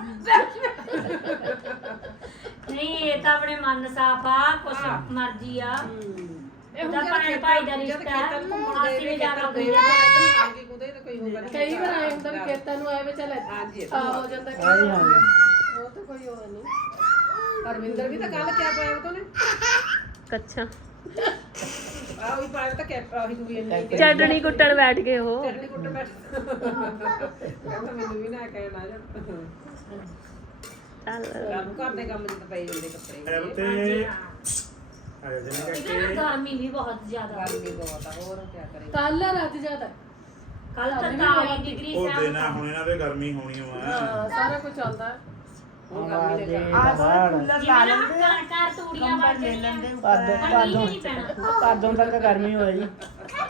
ਨਹੀਂ ਇਹ ਤਾਂ ਆਪਣੇ ਮਨ ਸਾਫ਼ ਆ ਕੁਛ ਮਰਜ਼ੀ ਆ। ਇਹਦਾ ਭੈਣ ਭਾਈ ਦਾ ਰਿਸ਼ਤਾ ਹੈ ਅਸੀਂ ਵੀ ਜਾਣਾ ਕੋਈ ਕਈ ਵਾਰ ਆਏ ਹੁੰਦਾ ਵੀ ਖੇਤਾਂ ਨੂੰ ਆਏ ਵੇ ਚੱਲ ਆ ਹੋ ਜਾਂਦਾ ਕਿ ਹਾਂਜੀ ਹਾਂਜੀ ਉਹ ਤਾਂ ਕੋਈ ਹੋਰ ਨਹੀਂ ਪਰਵਿੰਦਰ ਵੀ ਤਾਂ ਕੱਲ ਕਿਆ ਪਾਇਆ ਉਹਨੇ ਕੱਛਾ ਆ ਵੀ ਪਾਇਆ ਤਾਂ ਕੈਪ ਆ ਵੀ ਦੂਈ ਇੰਨੀ ਚਟਣੀ ਕੁੱਟਣ ਬੈਠ ਗਏ ਉਹ ਚਟਨੀ ਕੁੱਟ ਬੈਠ ਕਹਿੰਦਾ ਮੈਨੂੰ ਵੀ ਨਾ ਕਹਿਣਾ ਜਾ ਚੱਲ ਕੰਮ ਘਰ ਦੇ ਕੰਮ ਚ ਤਾਂ ਪਈ ਜਾਂਦੇ ਕੱਪੜੇ ਐ ਤੇ ਆ ਜਾ ਜਿਵੇਂ ਇਹਦੇ ਨਾਲ ਗਰਮੀ ਵੀ ਬਹੁਤ ਜ਼ਿਆਦਾ। ਗਰਮੀ ਬਹੁਤ ਆ ਹੋਰ ਕੀ ਕਰੇ ਕੱਲ ਰਾਤ ਜ਼ਿਆਦਾ। ਕੱਲ ਤਾਂ 40 ਡਿਗਰੀ ਉਹ ਸੈਮ ਦੇਣਾ ਹੁਣ ਇਹਨਾਂ ਦੇ ਗਰਮੀ ਹੋਣੀ ਵਾ ਹਾਂ, ਸਾਰਾ ਕੁਝ ਚੱਲਦਾ। ਹੈ। ਹੁਣ ਗਰਮੀ ਦੇ ਜਿਵੇਂ ਨਾ ਘਰ ਘਰ ਤੂੜੀਆਂ ਵੱਢ ਲੈਂਦੇ ਪਾਦੋਂ ਪਾਦੋਂ ਨਹੀਂ ਪੈਣਾ। ਪਾਦੋਂ ਤੱਕ ਗਰਮੀ ਹੋਈ ਜੀ।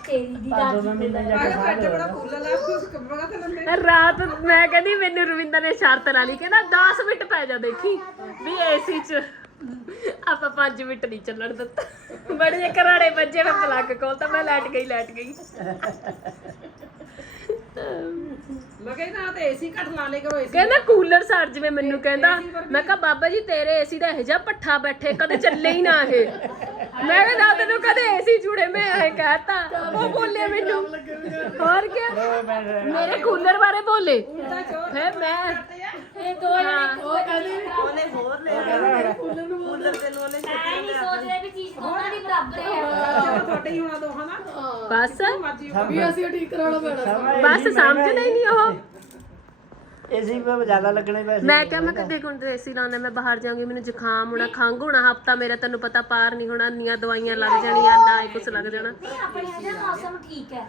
ਤੇਰੀ ਦੀ ਪਾਦੋਂ ਦਾ ਮਹੀਨਾ ਜਾ ਕੇ ਸਾਲ ਹੋਇਆ ਫੁੱਲ ਲਾ ਕੇ ਉਸ ਕੰਬਗਾ ਤੇ ਲੰਦੇ ਰਾਤ ਮੈਂ ਕਹਿੰਦੀ ਮੈਨੂੰ ਰਵਿੰਦਰ ਨੇ ਸ਼ਰਤ ਲਾ ਲਈ ਕਹਿੰਦਾ 10 ਮਿੰਟ ਪੈ ਜਾ ਦੇਖੀ ਵੀ ਏਸੀ ਚ। ਆਪਾਂ 5 ਮਿੰਟ ਨਹੀਂ ਚੱਲਣ ਦਿੱਤਾ। ਬੜੇ ਜੇ ਘਰਾੜੇ ਵੱਜੇ ਮੈਂ ਪਲੱਗ ਕੋਲ ਤਾਂ ਮੈਂ ਲੈਟ ਗਈ ਲੈਟ ਗਈ। ਮੈਂ ਕਹਿੰਦਾ ਤੇ ਏਸੀ ਘੱਟ ਲਾ ਲੇ ਕਰੋ ਏਸੀ ਕਹਿੰਦਾ ਕੂਲਰ ਸੜ ਜਿਵੇਂ ਮੈਨੂੰ ਕਹਿੰਦਾ। ਮੈਂ ਕਿਹਾ ਬਾਬਾ ਜੀ ਤੇਰੇ ਏਸੀ ਦਾ ਇਹ ਜਿਹਾ ਪੱਠਾ ਬੈਠੇ ਕਦੇ ਚੱਲੇ ਹੀ ਨਾ ਇਹ। ਮੈਂ ਕਹਿੰਦਾ ਤੈਨੂੰ ਕਦੇ ਏਸੀ ਜੁੜੇ ਮੈਂ ਇਹ ਕਹਤਾ। ਉਹ ਬੋਲੇ ਮੈਨੂੰ। ਹੋਰ ਕੀ ਮੇਰੇ ਕੂਲਰ ਬਾਰੇ ਬੋਲੇ। ਫਿਰ ਮੈਂ ਇਹ ਦੋ ਜਣੇ ਉਹ ਕਹਿੰਦੇ ਉਹਨੇ ਹੋਰ ਲੈ ਆਇਆ ਕੂਲਰ ਨੂੰ ਕੂਲਰ ਤੈਨੂੰ ਉਹਨੇ ਐ ਨਹੀਂ ਸੋਚਦੇ ਵੀ ਚੀਜ਼ ਦੋਨਾਂ ਦੀ ਬਰਾਬਰ ਹੈ। ਤੁਹਾਡੇ ਹੀ ਹੋਣਾ ਦੋਹਾਂ ਦਾ ਬਸ। ਮਰਜ਼ੀ ਵੀ ਅਸੀਂ ਉਹ ਠੀਕ ਕਰਾਉਣਾ ਪੈਣਾ। ਬਸ ਸਮਝਦਾ ਹੀ ਨਹੀਂ ਉਹ। ਏਸੀ ਪੇ ਜ਼ਿਆਦਾ ਲੱਗਣੇ ਪੈਸੇ ਮੈਂ ਕਿਹਾ ਮੈਂ ਕਦੇ ਹੁਣ ਤੇ ਏਸੀ ਲਾਉਣਾ ਮੈਂ ਬਾਹਰ ਜਾਊਂਗੀ ਮੈਨੂੰ ਜ਼ੁਕਾਮ ਹੋਣਾ ਖੰਘ ਹੋਣਾ ਹਫਤਾ ਮੇਰਾ ਤੈਨੂੰ ਪਤਾ ਪਾਰ ਨਹੀਂ ਹੋਣਾ ਨੀਆਂ ਦਵਾਈਆਂ ਲੱਗ ਜਾਣੀਆਂ ਨਾ ਹੀ ਕੁਝ ਲੱਗ ਜਾਣਾ। ਨਹੀਂ ਆਪਣੇ ਇਹਦਾ ਮੌਸਮ ਠੀਕ ਹੈ।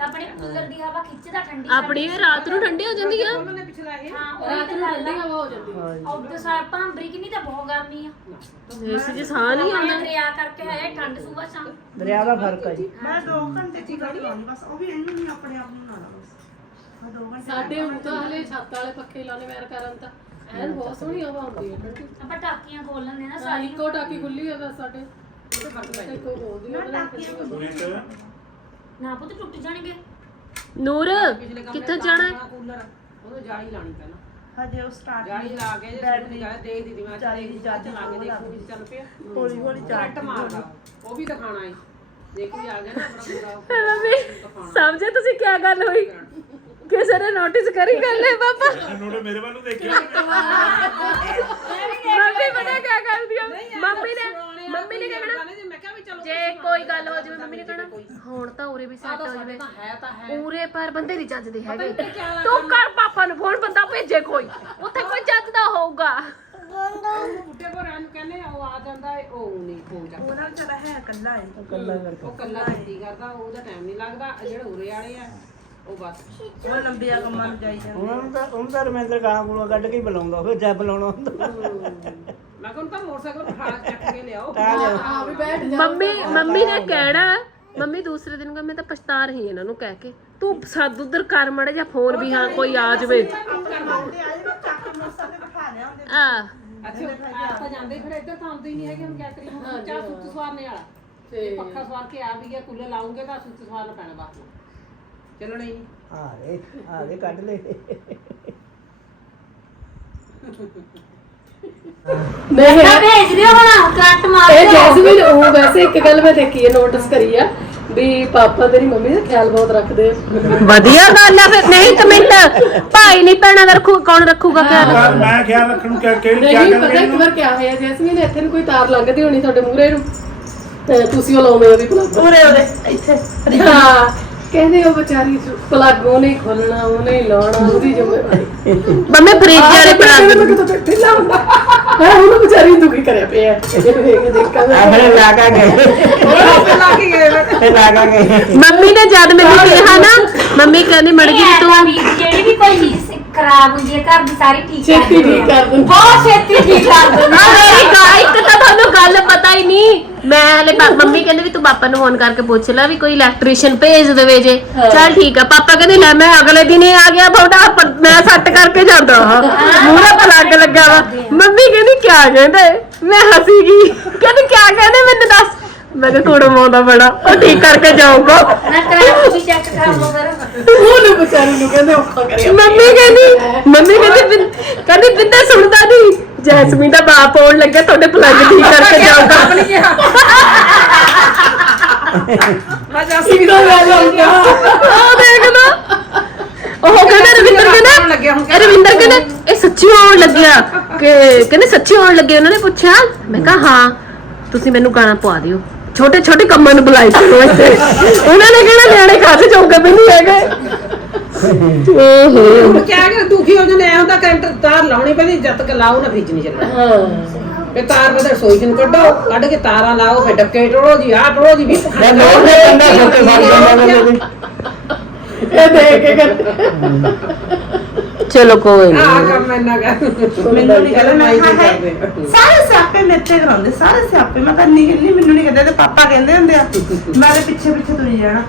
ਆਪਣੇ ਕੂਲਰ ਦੀ ਹਵਾ ਖਿੱਚਦਾ ਠੰਡੀ ਆਪਣੀ ਇਹ ਰਾਤ ਨੂੰ ਠੰਡੀ ਹੋ ਜਾਂਦੀ ਆ। ਉਹਨੇ ਪਿਛਲਾ ਇਹ ਹਾਂ ਰਾਤ ਨੂੰ ਠੰਡੀ ਹਵਾ ਹੋ ਜਾਂਦੀ ਉਧਰ ਸਾਰ ਭਾਂਬਰੀ ਕਿੰਨੀ ਤਾਂ ਬਹੁਤ ਗਰਮੀ ਆ। ਏਸੀ 'ਚ ਸਾਹ ਨਹੀਂ ਆਉਂਦਾ। ਦਰਿਆ ਕਰਕੇ ਹੈ ਠੰਡ ਸੂਬਾ ਸ਼ਾਮ ਦਰਿਆ ਦਾ ਫ਼ਰਕ ਹੈ ਜੀ। ਮੈਂ 2 ਘੰਟੇ ਕੱਢ ਲਾਂਗੀ ਬਸ ਉਹ ਵੀ ਇਹਨੂੰ ਨਹੀਂ ਆਪਣੇ ਆਪ ਨੂੰ ਲਾਣਾ ਬਸ ਮੈਂ 2 ਘੰਟੇ ਸਾਡੇ ਹੁਣ ਤਾਂ ਹਲੇ ਛੱਤ ਵਾਲੇ ਪੱਖੇ ਲਾਣੇ ਵੈਰ ਕਰਨ ਤਾਂ। ਐਨ ਬਹੁਤ ਸੋਹਣੀ ਹਵਾ ਆਉਂਦੀ ਹੈ। ਠੰਡੀ ਆਪਾਂ ਟਾਕੀਆਂ ਖੋਲ ਲੈਂਦੇ ਨਾ ਸਾਰੀ। ਇੱਕੋ ਟਾਕੀ ਖੁੱਲੀ ਹੈ ਬਸ ਸਾਡੇ। ਪੈ ਇੱਕੋ ਹੈ ਨਾ ਨਾ ਪੁੱਤ ਟੁੱਟ ਜਾਣਗੇ। ਨੂਰ ਕਿੱਥੇ ਜਾਣਾ? ਹੈ? ਕੂਲਰ। ਉਹਨੂੰ ਜਾਲੀ ਲਾਣੀ ਪਹਿਲਾਂ। ਹਜੇ ਉਹ ਸਟਾਰਟ ਜਾਲੀ ਲਾ ਕੇ ਜੇ ਗਿਆ ਦੇਖ ਦੀਦੀ ਮੈਂ ਚੱਲ ਦੇਖ ਚੱਜ ਲਾ ਕੇ ਦੇਖੂ ਵੀ ਚੱਲ ਪਿਆ। ਹੌਲੀ ਹੌਲੀ ਕਰੰਟ ਮਾਰਦਾ ਉਹ। ਵੀ ਦਿਖਾਣਾ ਹੈ ਦੇਖ ਵੀ ਆ ਗਿਆ ਨਾ ਆਪਣਾ ਪੂਰਾ ਮੰਮੀ ਸਮਝੇ ਤੁਸੀਂ ਕੀ ਗੱਲ ਹੋਈ? ਕਿਸੇ ਨੇ ਨੋਟਿਸ ਕਰੀ ਗੱਲ ਹੈ ਪਾਪਾ? ਨੋੜੇ ਮੇਰੇ ਵੱਲ ਨੂੰ ਦੇਖਿਆ ਮੰਮੀ ਪਤਾ ਕੀ ਕਰਦੀ ਆ? ਮੰਮੀ ਨੇ ਮੰਮੀ ਨੇ ਕਹਿਣਾ ਜੇ ਮੈਂ ਕਿਹਾ ਵੀ ਚਲੋ ਜੇ ਕੋਈ ਗੱਲ ਹੋ ਜਾਵੇ ਮੰਮੀ ਨੇ ਕਹਿਣਾ ਹੁਣ ਤਾਂ ਉਰੇ ਵੀ ਸੈੱਟ ਹੋ ਜਾਵੇ। ਹੈ ਤਾਂ ਹੈ। ਉਰੇ ਪਰ ਬੰਦੇ ਨਹੀਂ ਜੱਜਦੇ ਹੈਗੇ। ਤੂੰ ਕਰ ਪਾਪਾ ਨੂੰ ਫੋਨ ਬੰਦਾ ਭੇਜੇ ਕੋਈ। ਉੱਥੇ ਕੋਈ ਜੱਜਦਾ ਹੋਊਗਾ। ਬੁੱਢੇ ਭੋਰਿਆਂ ਨੂੰ ਕਹਿੰਦੇ ਆ, ਉਹ ਆ ਜਾਂਦਾ ਉਹ ਨਹੀਂ ਹੋ ਜਾਂਦਾ। ਉਹਨਾਂ ਵਿਚਾਰਾ ਹੈ ਇਕੱਲਾ ਹੈ ਕੱਲਾ ਕਰਕੇ ਉਹ ਕੱਲਾ ਖੇਤੀ ਕਰਦਾ ਉਹਦਾ ਟਾਈਮ ਨਹੀਂ ਲੱਗਦਾ ਜਿਹੜੇ ਉਰੇ ਵਾਲੇ ਆ। ਉਹ ਬਸ। ਉਹ ਲੰਬੀਆਂ ਕੰਮਾਂ ਨੂੰ ਜਾਈ ਜਾਂਦੇ ਉਹਨਾਂ ਨੂੰ ਤਾਂ ਉਹਨਾਂ ਦਾ ਰਮੇਂਦਰ ਗਾਂ ਕੋਲੋਂ ਕੱਢ ਕੇ ਹੀ ਬੁਲਾਉਂਦਾ ਫਿਰ ਜੈ ਬੁਲਾਉਣਾ ਹੁੰਦਾ। ਮੈਂ ਕਹਿੰਦਾ ਤਾਂ ਮੋਟਰਸਾਈਕਲ ਬਿਠਾ ਚੱਕ ਕੇ ਲਿਆਓ। ਤਾਂ ਲਿਆਓ। ਹਾਂ ਵੀ ਬੈਠ ਜਾ ਮੰਮੀ ਮੰਮੀ ਨੇ ਕਹਿਣਾ ਮੰਮੀ ਦੂਸਰੇ ਦਿਨ ਕਹ ਮੈਂ ਤਾਂ ਪਛਤਾ ਰਹੀ ਇਹਨਾਂ ਨੂੰ ਕਹਿ ਕੇ। ਤੂੰ ਸੱਦ ਉਧਰ ਕਰ ਮੜੇ ਜਾਂ ਫੋਨ ਵੀ ਹਾਂ ਕੋਈ ਆ ਜਾਵੇ। ਆ ਅੱਛਾ ਆ ਤਾਂ ਜਾਂਦੇ ਫਿਰ ਇੱਧਰ ਤਾਂ ਆਉਂਦੇ ਹੀ ਨਹੀਂ ਹੈਗੇ ਹੁਣ ਕਿਆ ਕਰੀਏ? ਹੁਣ ਚਾਹ ਸੁੱਤ ਸਵਾਰਨੇ ਵਾਲਾ। ਤੇ ਪੱਖਾ ਸਵਾਰ ਕੇ ਆ ਵੀ ਗਿਆ ਕੁੱਲੇ ਲਾਉਂਗੇ ਤਾਂ ਸੁੱਤ ਸਵਾਰਨਾ ਪੈਣਾ ਬਾਅਦ ਨੂੰ ਚੱਲਣਾ ਹੀ। ਨਹੀਂ ਆ ਰੇ ਆ ਰੇ ਕੱਢ ਲੈ ਨਹੀਂ ਤਾਂ ਭੇਜ ਦਿਓ ਹੁਣ ਕਰੰਟ ਮਾਰ ਇਹ ਦਿਓ। ਜੈਸਮੀਨ ਉਹ ਵੈਸੇ ਇੱਕ ਗੱਲ ਮੈਂ ਦੇਖੀ ਹੈ ਨੋਟਿਸ ਕਰੀ ਆ ਵੀ ਪਾਪਾ ਤੇਰੀ ਮੰਮੀ ਦਾ ਖਿਆਲ ਬਹੁਤ ਰੱਖਦੇ ਆ। ਵਧੀਆ ਗੱਲ ਆ ਫਿਰ ਨਹੀਂ ਇੱਕ ਮਿੰਟ। ਭਾਈ ਨਹੀਂ ਭੈਣਾਂ ਦਾ ਰੱਖੂ ਕੌਣ ਰੱਖੂਗਾ ਖਿਆਲ ਮੈਂ ਖਿਆਲ ਰੱਖਣ ਨੂੰ ਕਿਆ ਕਿਹੜੀ ਕਿਆ ਨਹੀਂ ਗੱਲ ਪਤਾ ਇੱਕ ਵਾਰ ਕਿਆ ਹੋਇਆ ਜੈਸਮੀਨ ਇੱਥੇ ਨੂੰ ਕੋਈ ਤਾਰ ਲੰਘਦੀ ਹੋਣੀ ਤੁਹਾਡੇ ਮੂਹਰੇ ਨੂੰ। ਤੇ ਤੁਸੀਂ ਉਹ ਲਾਉਂਦੇ ਹੋ ਵੀ ਪਲੱਗ ਉਰੇ ਉਰੇ ਇੱਥੇ। ਹਾਂ ਕਹਿੰਦੇ ਉਹ ਵਿਚਾਰੀ ਪਲੱਗ ਉਹਨੇ ਹੀ ਖੋਲਣਾ ਉਹਨੇ ਹੀ ਲਾਉਣਾ ਉਹਦੀ ਜ਼ਿੰਮੇਵਾਰੀ। ਮੰਮੀ ਫ੍ਰਿਜ ਵਾਲੇ ਪਲੱਗ ਮੈਂ ਕਿਹਾ ਢਿੱਲਾ ਹੁੰਦਾ। ਹਾਂ ਉਹਨੂੰ ਵਿਚਾਰੀ ਨੂੰ ਦੁਖੀ ਕਰਿਆ ਪਿਆ। ਇਹ ਵੇਖ ਦੇਖਾਂ। ਆਪਣੇ ਲਾਗਾ ਗਏ ਉਹ ਲਾ ਕੇ ਗਏ। ਮੈਂ ਤੇ ਲਾਗਾ ਗਏ। ਮੰਮੀ ਨੇ ਜਦ ਮੈਨੂੰ ਕਿਹਾ ਨਾ ਮੰਮੀ ਕਹਿੰਦੀ ਮੜ ਗਈ ਤੂੰ ਜਿਹੜੀ ਵੀ ਕੋਈ ਚੀਜ਼ ਖਰਾਬ ਹੁੰਦੀ ਹੈ ਘਰ ਦੀ ਸਾਰੀ ਠੀਕ ਕਰ ਛੇਤੀ ਠੀਕ ਕਰ ਦਿੰਦਾ। ਬਹੁਤ ਛੇਤੀ ਠੀਕ ਕਰ ਦਿੰਦਾ ਆ ਮੇਰੀ ਗਾ ਇੱਕ ਤਾਂ ਤੁਹਾਨੂੰ ਗੱਲ ਪਤਾ ਹੀ ਨਹੀਂ। ਮੈਂ ਹਲੇ ਪਾ- ਮੰਮੀ ਕਹਿੰਦੀ ਵੀ ਤੂੰ ਪਾਪਾ ਨੂੰ ਫੋਨ ਕਰਕੇ ਪੁੱਛ ਲੈ ਵੀ ਕੋਈ ਇਲੈਕਟ੍ਰੀਸ਼ੀਅਨ ਭੇਜ ਦੇਵੇ ਜੇ। ਚੱਲ ਠੀਕ ਆ, ਪਾਪਾ ਕਹਿੰਦੇ ਲੈ ਮੈਂ ਅਗਲੇ ਦਿਨ ਹੀ ਆ ਗਿਆ ਤੁਹਾਡਾ ਮੈਂ ਸੱਟ ਕਰਕੇ ਜਾਂਦਾ ਹਾਂ। ਮੂਹਰੇ ਪਲੱਗ ਲੱਗਾ ਵਾ। ਮੰਮੀ ਕਹਿੰਦੀ ਕਿਆ ਕਹਿੰਦੇ? ਮੈਂ ਹੱਸੀ ਗਈ। ਕਹਿੰਦੀ ਕਿਆ ਕਹਿੰਦੇ? ਮੈਨੂੰ ਦੱਸ। ਮੈਂ ਕਿਹਾ ਕੋੜਾ ਮਾਉਂਦਾ ਬੜਾ। ਉਹ ਠੀਕ ਕਰਕੇ ਜਾਊਗਾ। ਨਾ ਕਰੰਟ ਵੀ ਚੈੱਕ ਕਰ ਲਓ ਫਿਰ। ਉਹਨੂੰ ਵਿਚਾਰੀ ਨੂੰ ਕਹਿੰਦੇ ਔਖਾ ਕਰਿਆ। ਮੰਮੀ ਕਹਿੰਦੀ ਮੰਮੀ ਕਹਿੰਦੀ ਬਿੰ- ਕਹਿੰਦੀ ਬਿੰਦਾ ਸੁਣਦਾ ਨਹੀਂ। ਜੈਸਮੀਨ ਦਾ ਬਾਪ ਆਉਣ ਲੱਗਾ ਤੁਹਾਡੇ ਪਲੱਗ ਠੀਕ ਕਰਕੇ ਜਾਊਗਾ। ਮੈਂ ਜਾਸੀ ਵੀ ਕਿਦੋਂ ਗੱਲ ਹੋਊਗਾ ਉਹ ਦੇਖ ਨਾ। ਉਹ ਕਹਿੰਦਾ ਰਵਿੰਦਰ ਆਉਣ ਲੱਗਿਆ ਹੁਣ ਕਹਿੰਦਾ ਰਵਿੰਦਰ ਕਹਿੰਦਾ ਇਹ ਸੱਚੀ ਆਉਣ ਲੱਗਿਆ। ਕਿ ਕਹਿੰਦੇ ਸੱਚੀ ਆਉਣ ਲੱਗੇ ਉਹਨਾਂ ਨੇ ਪੁੱਛਿਆ। ਮੈਂ ਕਿਹਾ ਹਾਂ ਤੁਸੀਂ ਮੈਨੂੰ ਗਾਣਾ ਪਵਾ ਦਿਓ। ਛੋਟੇ ਛੋਟੇ ਕੰਮਾਂ ਨੂੰ ਬੁਲਾਈ ਕਰੋ ਇੱਥੇ ਉਹਨਾਂ ਨੇ ਕਿਹੜਾ ਨਿਆਣੇ ਖਾਤੇ ਚੌਂਕੇ ਵੀ ਨਹੀਂ ਹੈਗੇ। ਓਹੋ ਕਿਆ ਕਰ ਦੁਖੀ ਹੋ ਜਾਂਦੇ ਐ ਹੁੰਦਾ ਕਰੰਟ ਤਾਰ ਲਾਉਣੀ ਪੈਂਦੀ ਜਦ ਤੱਕ ਲਾਓ ਨਾ ਫ੍ਰਿਜ ਨਹੀਂ ਚੱਲਣਾ। ਹਾਂ। ਤੇ ਤਾਰ ਬਦਰ ਸੋਈ ਨੂੰ ਕੱਢੋ ਕੱਢ ਕੇ ਤਾਰਾਂ ਲਾਓ ਫਿਰ ਡੱਕੇ ਟੋੜੋ ਜੀ ਆਹ ਟੋੜੋ ਜੀ ਵੀ ਮੈਂ ਲੋਕ ਦੇ ਬੰਦਾ ਸੋਤੇ ਫੜ ਜਾਂਦਾ ਮੇਰੇ ਇਹ ਦੇਖ ਕੇ ਕਰਦੇ ਚਲੋ ਕੋਈ ਆਹ ਕੰਮ ਇੰਨਾ ਕਰ। ਮੈਨੂੰ ਨਹੀਂ ਮੈਂ ਨਹੀਂ। ਕਰਦੇ। ਸਾਰੇ ਸਿਆਪੇ ਮੇਰੇ ਤੇ ਕਰਾਉਂਦੇ ਸਾਰੇ ਸਿਆਪੇ। ਮੈਂ ਕਰਨੀ ਕਿੰਨੀ ਮੈਨੂੰ ਨਹੀਂ ਕਹਿੰਦੇ ਤੇ ਪਾਪਾ ਕਹਿੰਦੇ ਹੁੰਦੇ ਆ ਮੈਂ ਤੇ ਪਿੱਛੇ ਪਿੱਛੇ ਤੁਰੀ ਜਾਣਾ।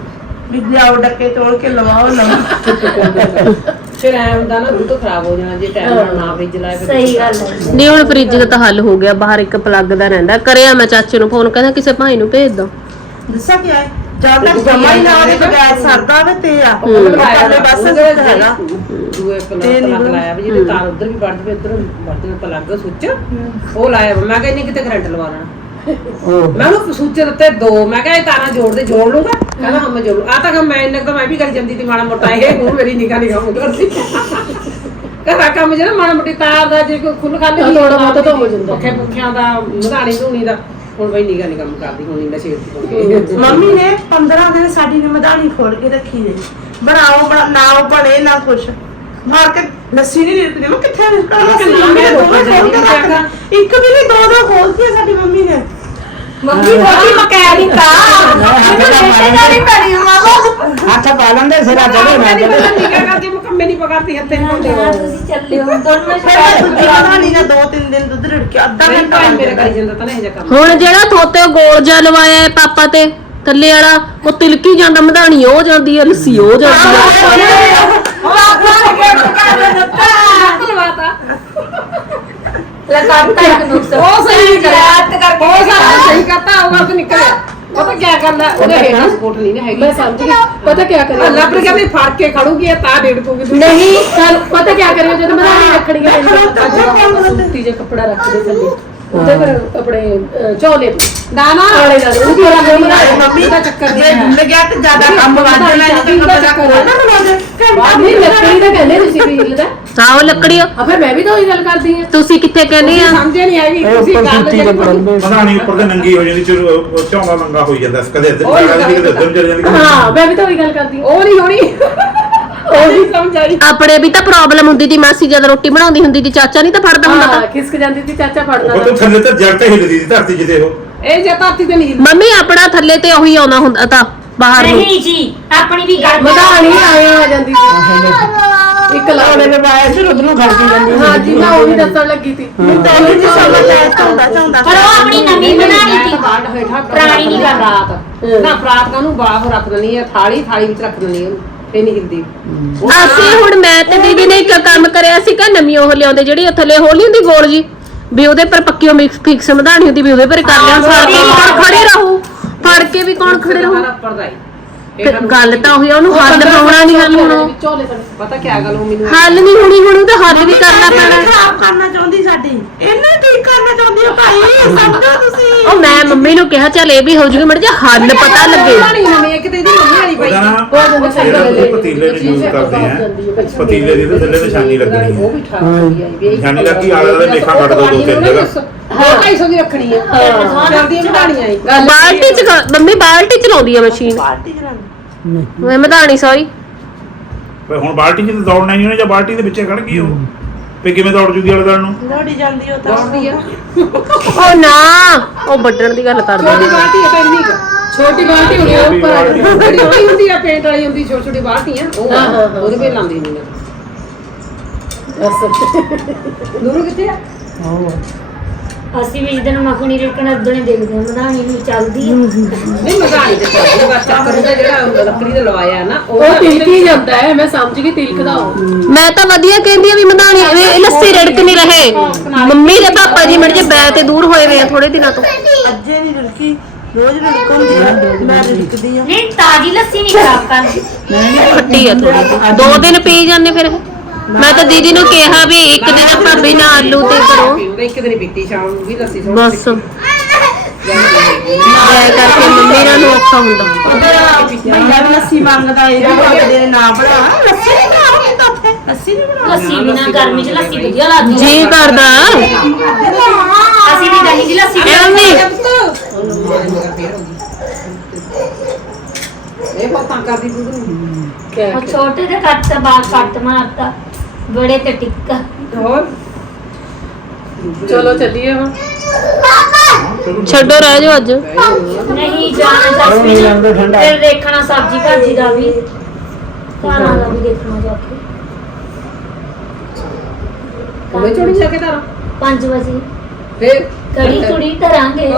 ਵੀ ਲਿਆਓ ਡੱਕੇ ਤੋੜ ਕੇ ਲਵਾਓ ਲਵਾਓ ਫਿਰ ਐ ਹੁੰਦਾ ਨਾ ਦੁੱਧ ਖਰਾਬ ਹੋ ਜਾਣਾ ਜੇ ਟਾਈਮ ਨਾਲ ਨਾ ਫ੍ਰਿਜ ਲਾਏ ਫਿਰ ਸਹੀ ਗੱਲ ਹੈ। ਨਹੀਂ ਹੁਣ ਫ੍ਰਿਜ ਦਾ ਤਾਂ ਹੱਲ ਹੋ ਗਿਆ ਬਾਹਰ ਇੱਕ ਪਲੱਗ ਦਾ ਰਹਿੰਦਾ। ਕਰਿਆ ਮੈਂ ਚਾਚੇ ਨੂੰ ਫੋਨ ਕਹਿੰਦਾ ਕਿਸੇ ਭਾਈ ਨੂੰ ਭੇਜ ਦੋ। ਦੱਸਿਆ ਕੀ ਹੈ ਜਦ ਤੱਕ ਜਮਾ ਹੀ ਨਾ ਉਹਦੇ ਬਗੈਰ ਸਰਦਾ ਵੇ ਤੇ ਆ। ਪਾਸੇ ਸੁੱਤ ਹੈਗਾ। ਦੂਏ ਤੇ ਪਲੱਗ ਲਾਇਆ ਵੀ ਜਿਹਦੇ ਤਾਰ ਉਧਰ ਵੀ ਵੱਢ ਪਏ ਉਧਰ ਵੱਢ ਪਏ ਪਲੱਗ ਸੁੱਚ। ਉਹ ਲਾਇਆ। ਮੈਂ ਕਿਹਾ ਇਹਨੇ ਕਿਤੇ ਕਰੰਟ ਲਵਾਉਣਾ ਮੈਂ ਉਹਨੂੰ ਸੁੱਚ ਦਿੱਤੇ ਦੋ। ਮੈਂ ਕਿਹਾ ਇਹ ਤਾਰਾਂ ਜੋੜ ਦੇ ਜੋੜ ਲੂਗਾ ਕਹਿੰਦਾ ਹਾਂ ਮੈਂ ਜੋੜ ਆ ਤਾਂ ਕੰਮ ਮੈਂ ਇੰਨੇ ਤਾਂ ਮੈਂ ਵੀ ਕਰੀ ਜਾਂਦੀ ਸੀ ਮਾੜਾ ਮੋਟਾ ਇਹ। ਉਹ ਮੇਰੀ ਨਿਗਾਹ ਨਹੀਂ ਕੰਮ ਕਰਦੀ। ਘਰਾਂ ਕੰਮ ਜਿਹੜਾ ਮਾੜਾ ਮੋਟੀ ਤਾਰ ਦਾ ਜੇ ਕੋਈ ਖੁੱਲ ਖਾਲੀ ਹਾਂ, ਥੋੜ੍ਹਾ ਬਹੁਤਾ ਤਾਂ ਹੋ ਜਾਂਦਾ। ਪੱਖੇ ਪੁੱਖਿਆਂ ਦਾ ਮਧਾਣੀ ਧੂਣੀ ਦਾ। ਹੁਣ ਬਈ ਨਿਗਾਹ ਨਹੀਂ ਕੰਮ ਕਰਦੀ ਹੁਣ ਇੰਨਾ ਛੇੜ ਮੰਮੀ ਨੇ 15 ਦਿਨ ਸਾਡੀ ਨੇ ਮਧਾਣੀ ਖੋਲ ਕੇ ਰੱਖੀ ਨੇ। ਬਣਾਓ ਬਣਾ ਨਾਓ ਬਣੇ ਨਾ ਕੁਛ। ਮਾਰ ਕੇ ਲੱਸੀ ਨਹੀਂ ਨਿਕਲੀ ਮੈਂ ਕਿੱਥੇ ਮੰਮੀ ਨੇ ਦੋਵੇਂ ਖੋਲ ਕੇ ਇੱਕ ਵੀ ਨਹੀਂ ਦੋ ਦੋ ਖੋਲਤੀ ਸਾਡੀ ਮੰਮੀ ਨੇ। ਮੰਮੀ ਬੋਲੀ ਮਕੈਨਿਕ ਮੈਨੂੰ ਕੇ ਜਾਣੀ ਪੈਣੀ ਮਾਮਾ ਹੱਥ ਪਾ ਲੈਂਦੇ ਸਿਰਾ ਚੜੇ ਨਾ ਚੜੇ ਨਿਗਾਹ ਕਰਦੀ ਮੁਕੰਮੇ ਨਹੀਂ ਪਕਾਤੀ ਹੱਥੇ ਨਹੀਂ ਹੁੰਦੇ ਤੁਸੀਂ ਚੱਲੇ ਹੋ ਤੁਹਾਨੂੰ ਮੈਂ ਫਿਰ ਮੈਂ ਦੂਜੀ ਮਧਾਣੀ ਨਾਲ ਦੋ ਤਿੰਨ ਦਿਨ ਦੁੱਧ ਰਿੜਕਿਆ ਅੱਧਾ ਨਹੀਂ ਘੰਟਾ ਲੱਗ ਮੇਰੇ ਕਰੀ ਜਾਂਦਾ ਤਾਂ ਇਹ ਕੰਮ। ਹੁਣ ਜਿਹੜਾ ਥੋਤੇ ਗੋਲ ਜਿਹਾ ਲਵਾਇਆ ਹੈ ਪਾਪਾ ਤੇ ਥੱਲੇ ਵਾਲਾ ਉਹ ਤਿਲਕੀ ਜਾਂਦਾ ਮਧਾਣੀ ਉਹ ਜਾਂਦੀ ਹੈ ਲੱਸੀ ਉਹ ਜਾਂਦੀ ਹੈ। ਲਗਾਤਾ ਇੱਕ ਨੁਕਸ ਉਹ ਸਹੀ ਕਰਿਆ ਕਰਕੇ ਉਹ ਸਾਰਾ ਸਹੀ ਕਰਤਾ ਉਹ ਵਕਤ ਨਿਕਲਿਆ। ਉਹ ਤਾਂ ਕੀ ਕਰਨਾ ਉਹਦੇ ਹੇਠਾਂ ਸਪੋਰਟ ਨਹੀਂ ਨਾ ਹੈਗੀ। ਮੈਂ ਸਮਝ ਗਈ। ਪਤਾ ਕੀ ਕਰਿਓ ਲੱਭ ਕਹਿੰਦੇ ਫੜ ਕੇ ਖੜੂਗੀ ਇਹ ਤਾਂ ਡੇਢ ਪੂਗੀ ਤੂੰ ਨਹੀਂ ਕੱਲ ਪਤਾ ਕੀ ਕਰਿਓ ਜਦੋਂ ਮਧਾਣੀ ਰੱਖਣੀ ਹੈ। ਸੁੱਤੀ ਜੇ ਕੱਪੜਾ ਰੱਖ ਦੇ ਥੱਲੇ। ਉੱਤੇ ਫਿਰ ਕੱਪੜੇ ਅਹ, ਝੋਲੇ ਤੇ ਦਾਣਾ ਆਲੇ ਨਾਲ। ਉਹਦੀ ਰੱਖ ਦੇ ਮਧਾਣੀ ਮੰਮੀ ਦਾ ਚੱਕਰ ਜੇ ਨਹੀਂ ਭੁੱਲ ਗਿਆ ਤੇ ਜ਼ਿਆਦਾ ਕੰਮ ਵੱਧ ਜਾਣਾ ਨਹੀਂ ਤਾਂ ਪਤਾ ਕਰਨਾ ਬਣਾਉਂਦੇ ਘੰਟਾ ਨਹੀਂ ਲੱਕੜੀ ਦਾ ਕਹਿੰਦੇ ਤੁਸੀਂ ਵੀ ਆਹੋ ਲੱਕੜੀਓ ਆ ਫਿਰ ਮੈਂ ਵੀ ਤਾਂ ਉਹੀ ਗੱਲ ਕਰਦੀ ਆ ਤੁਸੀਂ ਕਿੱਥੇ ਕਹਿੰਦੇ ਆ? ਸਮਝੇ ਨਹੀਂ ਆਏਗੀ ਇਹ ਤੁਸੀਂ ਉੱਪਰ ਗੱਲ ਸੁੱਤੀ ਦੇ ਉੱਪਰ ਤੇ ਨੰਗੀ ਹੋ ਜਾਂਦੀ ਚਿਰ ਝੌਂਦਾ ਨੰਗਾ ਹੋਈ ਜਾਂਦਾ ਕਦੇ ਇੱਧਰ ਉਹ ਹੀ ਚਲਾ ਜਾਂਦੀ ਕਦੇ ਉੱਧਰ ਨੂੰ ਚਲੀ ਜਾਂਦੀ ਹਾਂ। ਮੈਂ ਵੀ ਤਾਂ ਉਹੀ ਗੱਲ ਕਰਦੀ ਉਹ ਨਹੀਂ ਹੋਣੀ। ਉਹ ਨਹੀਂ ਸਮਝ ਆਈ। ਆਪਣੇ ਵੀ ਤਾਂ ਪ੍ਰੋਬਲਮ ਹੁੰਦੀ ਸੀ ਮਾਸੀ ਜਦ ਰੋਟੀ ਬਣਾਉਂਦੀ ਹੁੰਦੀ ਸੀ ਚਾਚਾ ਨਹੀਂ ਤਾਂ ਫੜਦਾ ਹੁੰਦਾ ਹਾਂ ਤਾਂ। ਖਿਸਕ ਜਾਂਦੀ ਸੀ ਚਾਚਾ ਫੜਨਾ ਉਹ ਤਾਂ ਥੱਲੇ ਤੇ ਜੜ ਤੇ ਹਿੱਲਦੀ ਸੀ ਧਰਤੀ ਜਿੱਤੇ ਉਹ। ਇਹ ਜੇ ਧਰਤੀ ਤੇ ਨਹੀਂ ਮੰਮੀ ਆਪਣਾ ਥੱਲੇ ਤੇ ਉਹੀ ਆਉਂਦਾ ਹੁੰਦਾ ਤਾਂ ਬਾਹਰ ਨੂੰ। ਨਹੀਂ ਜੀ ਆਪਣੀ ਵੀ ਗੱਲ ਆਇਆ ਆ ਜਾਂਦੀ ਸੀ। ਇੱਕ ਲਾਉਣੇ ਉਹਨੇ ਪਾਇਆ ਸੀ ਉਧਰ ਨੂੰ ਖੜਕੀ ਜਾਂਦੀ ਹਾਂ ਜੀ ਮੈਂ ਉਹੀ ਦੱਸਣ ਲੱਗੀ ਸੀ। ਤੈਨੂੰ ਜੀ ਸਮਝ ਆਇਆ ਝਾਉਂਦਾ ਝਾਉਂਦਾ। ਪਰ ਉਹ ਆਪਣੀ ਨਵੀਂ ਬਣਾਣੀ ਸੀ। ਬਾਹਰ ਹੇਠਾਂ ਪੁਰਾਣੀ ਨਹੀਂ ਗੱਲ। ਰਾਤ। ਨਾ ਪ੍ਰਾਤ ਨੂੰ ਬਾਹਰ ਰੱਖ ਦਿੰਦੀ ਹੈ ਥਾਲੀ ਥਾਲੀ ਵਿੱਚ ਰੱਖ ਦਿੰਦੀ ਉਹਨੂੰ। ਫੇ ਨਹੀਂ ਹਿਲਦੀ। ਅਸੀਂ ਹੁਣ ਮੈਂ ਤੇ ਦੀਦੀ ਨੇ ਇੱਕ ਕੰਮ ਕਰਿਆ ਸੀ ਕਿ ਨਵੀਂ ਉਹ ਲਿਆਉਂਦੇ ਜਿਹੜੀ ਉਹ ਥੱਲੇ ਹੋਲੀ ਹੁੰਦੀ ਗੋਲ ਜੀ ਵੀ ਉਹਦੇ ਪਰ ਪੱਕੀਓ ਮਿਕਸ ਫਿਕਸ ਮਧਾਣੀ ਹੁੰਦੀ ਵੀ ਉਹਦੇ ਪਰ ਕਰ ਲਿਆ। ਫੜ ਕੇ ਵੀ ਕੌਣ ਖੜੇ ਰਹੂ? ਫੜ ਕੇ ਵੀ ਕੌਣ ਖੜੇ ਰਹੂ? ਹੀ ਫਿਰ ਗੱਲ ਤਾਂ ਉਹੀ ਆ, ਉਹਨੂੰ ਹੱਲ ਪਾਉਣਾ ਨਹੀਂ ਹੱਲ ਹੁਣ। ਉਹ। ਝੋਲੇ ਤੇ। ਪਤਾ ਕੀ ਗੱਲ ਉਹ ਮੈਨੂੰ। ਹੱਲ ਨਹੀਂ ਹੋਣੀ ਹੁਣ ਉਹਦਾ ਹੱਲ ਵੀ ਕਰਨਾ ਪੈਣਾ। ਖਰਾਬ ਕਰਨਾ ਚਾਹੁੰਦੀ ਸਾਡੀ? ਇਹਨੂੰ ਠੀਕ ਕਰਨਾ ਚਾਹੁੰਦੀ ਆ ਭਾਈ ਸਮਝੋ ਤੁਸੀਂ। ਉਹ ਮੈਂ ਮੰਮੀ ਨੂੰ ਕਿਹਾ ਚੱਲ ਇਹ ਵੀ ਹੋ ਜੂਗੀ ਮੜ ਜਾ ਹੱਲ ਪਤਾ ਲੱਗੇ। ਨਹੀਂ ਨਵੀਂ ਇੱਕ ਤੇ ਇਹਦੀ ਮੰਮੀ ਵਾਲੀ ਪਈ ਉਹਦਾ ਨਾ ਹੋ ਜਾਂਦਾ ਸਹੀ ਜਿਹੜਾ ਗੱਲ ਤੁਸੀਂ ਹੈ। ਪਤੀਲੇ ਨੂੰ ਯੂਜ਼ ਕਰਦੇ ਆ ਪਤੀਲੇ ਦੀ ਤੇ ਥੱਲੇ ਨਿਸ਼ਾਨੀ ਲੱਗਣੀ ਉਹ ਹੈ। ਵੀ ਠਾਕ ਹੋਈ ਆਈ ਵੀ ਨਿਸ਼ਾਨੀ ਲੱਗੀ ਆਲੇ ਦੁਆਲੇ ਮੇਖਾਂ ਕੱਢ ਦੋ ਦੋ ਤਿੰਨ ਜਗ੍ਹਾ। ਹਾਂ 250 ਦੀ ਰੱਖਣੀ ਹੈ? ਹੀ। ਬਾਲਟੀ ਚ ਕ- ਮੰਮੀ ਬਾਲਟੀ ਚਲਾਉਂਦੀ ਆ ਮਸ਼ੀਨ। ਪਾਰਟੀ ਕਰਾਂਗੇ ਮੈਂ ਮਧਾਣੀ ਸੌਰੀ। ਪਰ ਹੁਣ ਬਾਲਟੀ 'ਚ ਤਾਂ ਦੌੜਨਾ ਹੀ ਉਹਨੇ ਜਾਂ ਬਾਲਟੀ ਦੇ ਵਿੱਚੇ ਖੜ ਗਈ ਉਹ? ਫੇ ਕਿਵੇਂ ਦੌੜ ਜੂਗੀ ਦੁਆਲੇ ਨੂੰ? ਲੋੜੀ ਜਾਂਦੀ ਉਹ ਤਾਂ। ਦੌੜਦੀ ਆ। ਉਹ ਨਾ ਉਹ ਵੱਢਣ ਦੀ ਗੱਲ ਕਰਦੇ ਛੋਟੀ ਨੇ ਬਾਲਟੀ ਹੈ ਤਾਂ ਇੰਨੀ ਕੁ ਛੋਟੀ ਬਾਲਟੀ ਹੋਣੀ ਆ ਉੱਪਰ ਆ। ਜਿਹੜੀ ਹੋਈ ਹੁੰਦੀ ਆ ਪੇਂਟ ਵਾਲੀ ਹੁੰਦੀ ਛੋਟੀ ਛੋਟੀ ਬਾਲਟੀਆਂ ਉਹ ਹਾਂ, ਹਾਂ, ਹਾਂ। ਉਹਦੇ ਵਿੱਚ ਲਾਉਂਦੀ ਹੁੰਦੀ ਬਸ ਦੂਰੋਂ ਕਿੱਥੇ ਆ? ਅਸੀਂ ਵੀ ਜਦੋਂ ਮੱਖਣੀ ਰਿਕਣ ਉਦੋਂ ਹੀ ਦੇਖਦੇ ਹਾਂ। ਮਧਾਣੀ ਵੀ ਚੱਲਦੀ ਹੈ ਨਹੀਂ ਮਧਾਣੀ ਤੇ ਚੱਲਦੀ ਬਸ ਚੱਕਰ ਦਾ ਜਿਹੜਾ ਲੱਕੜੀ ਦਾ ਲਵਾਇਆ ਨਾ ਉਹ ਤਿਲਕੀ ਜਾਂਦਾ ਹੈ। ਮੈਂ ਸਮਝ ਗਈ ਤਿਲਕਦਾ ਉਹ। ਮੈਂ ਤਾਂ ਵਧੀਆ ਕਹਿੰਦੀ ਆ ਵੀ ਮਧਾਣੀ ਇਹ ਲੱਸੀ ਰੜਕ ਨਹੀਂ ਰਹੇ। ਮੰਮੀ ਦੇ ਪਾਪਾ ਜੀ ਮੜ ਜੇ ਬੈ ਤੇ ਦੂਰ ਹੋਏ ਵੇ ਆ ਥੋੜੇ ਦਿਨਾਂ ਤੋਂ। ਅੱਜੇ ਨਹੀਂ ਰੁਕੀ ਰੋਜ਼ ਰੁਕਉਂਦੀ ਆ ਮੈਂ ਰੁਕਦੀ ਆ। ਨਹੀਂ ਤਾਜੀ ਲੱਸੀ ਨਹੀਂ ਖਰਾਬ ਕਰਦੀ। ਖੱਟੀ ਆ ਥੋੜੀ ਦੋ ਦਿਨ ਪੀ ਜਾਂਦੇ ਫਿਰ ਇਹ। ਮੈਂ ਤਾਂ ਦੀਦੀ ਨੂੰ ਕਿਹਾ ਵੀ ਇੱਕ ਦਿਨ ਆਪਾਂ ਬਿਨਾਂ ਆਲੂ ਤੇ ਕਰੋ। ਇੱਕ ਦਿਨ ਪੀਤੀ ਸ਼ਾਮ ਨੂੰ ਵੀ ਲੱਸੀ ਸੋਣ ਬਸ। ਐ ਕਰਕੇ ਮੰਮੀ ਨਾਲ ਨੂੰ ਔਖਾ ਹੁੰਦਾ। ਭਈਆ ਵੀ ਲੱਸੀ ਮੰਗਦਾ ਇਹ ਵੀ ਮੰਗਦੇ ਨੇ ਨਾ ਬਣਾ। ਲੱਸੀ ਨਹੀਂ ਬਣਾਉਂਦੇ ਤਾਂ ਉੱਥੇ। ਲੱਸੀ ਨਹੀਂ ਬਣਾਉਂਦੇ ਲੱਸੀ ਬਿਨਾ ਗਰਮੀ 'ਚ ਲੱਸੀ ਵਧੀਆ ਲੱਗਦੀ ਜੀ ਕਰਦਾ। ਅਸੀਂ ਵੀ ਦਹੀਂ ਦੀ ਲੱਸੀ ਐ ਮੰਮੀ ਇਹ ਬਹੁਤ ਤੰਗ ਕਰਦੀ ਦੁੱਧ ਨੂੰ ਉਹ ਛੋਟੇ ਦੇ ਕੱਟ ਤੇ ਬਾਲ ਕੱਟ ਮਾਰਤਾ। ਬੜੇ ਤੇ ਟਿੱਕਾ। ਹੋਰ? ਚਲੋ ਚੱਲੀਏ ਹੁਣ। ਛੱਡੋ ਰਹਿ ਜਾਓ ਅੱਜ। ਨਹੀਂ ਜਾਣਾ ਦੱਸ। ਫਿਰ ਦੇਖਣਾ ਸਬਜ਼ੀ ਭਾਜੀ ਦਾ ਵੀ। ਖਾਣਾ ਦਾ ਵੀ ਦੇਖਣਾ ਜਾ ਕੇ। ਉਹਨੇ ਚੋੜੀ ਜਾ ਕੇ ਤਾਰਾ 5 ਵਜੇ। ਫੇਰ ਕੜੀ ਕੁੜੀ ਕਰਾਂਗੇ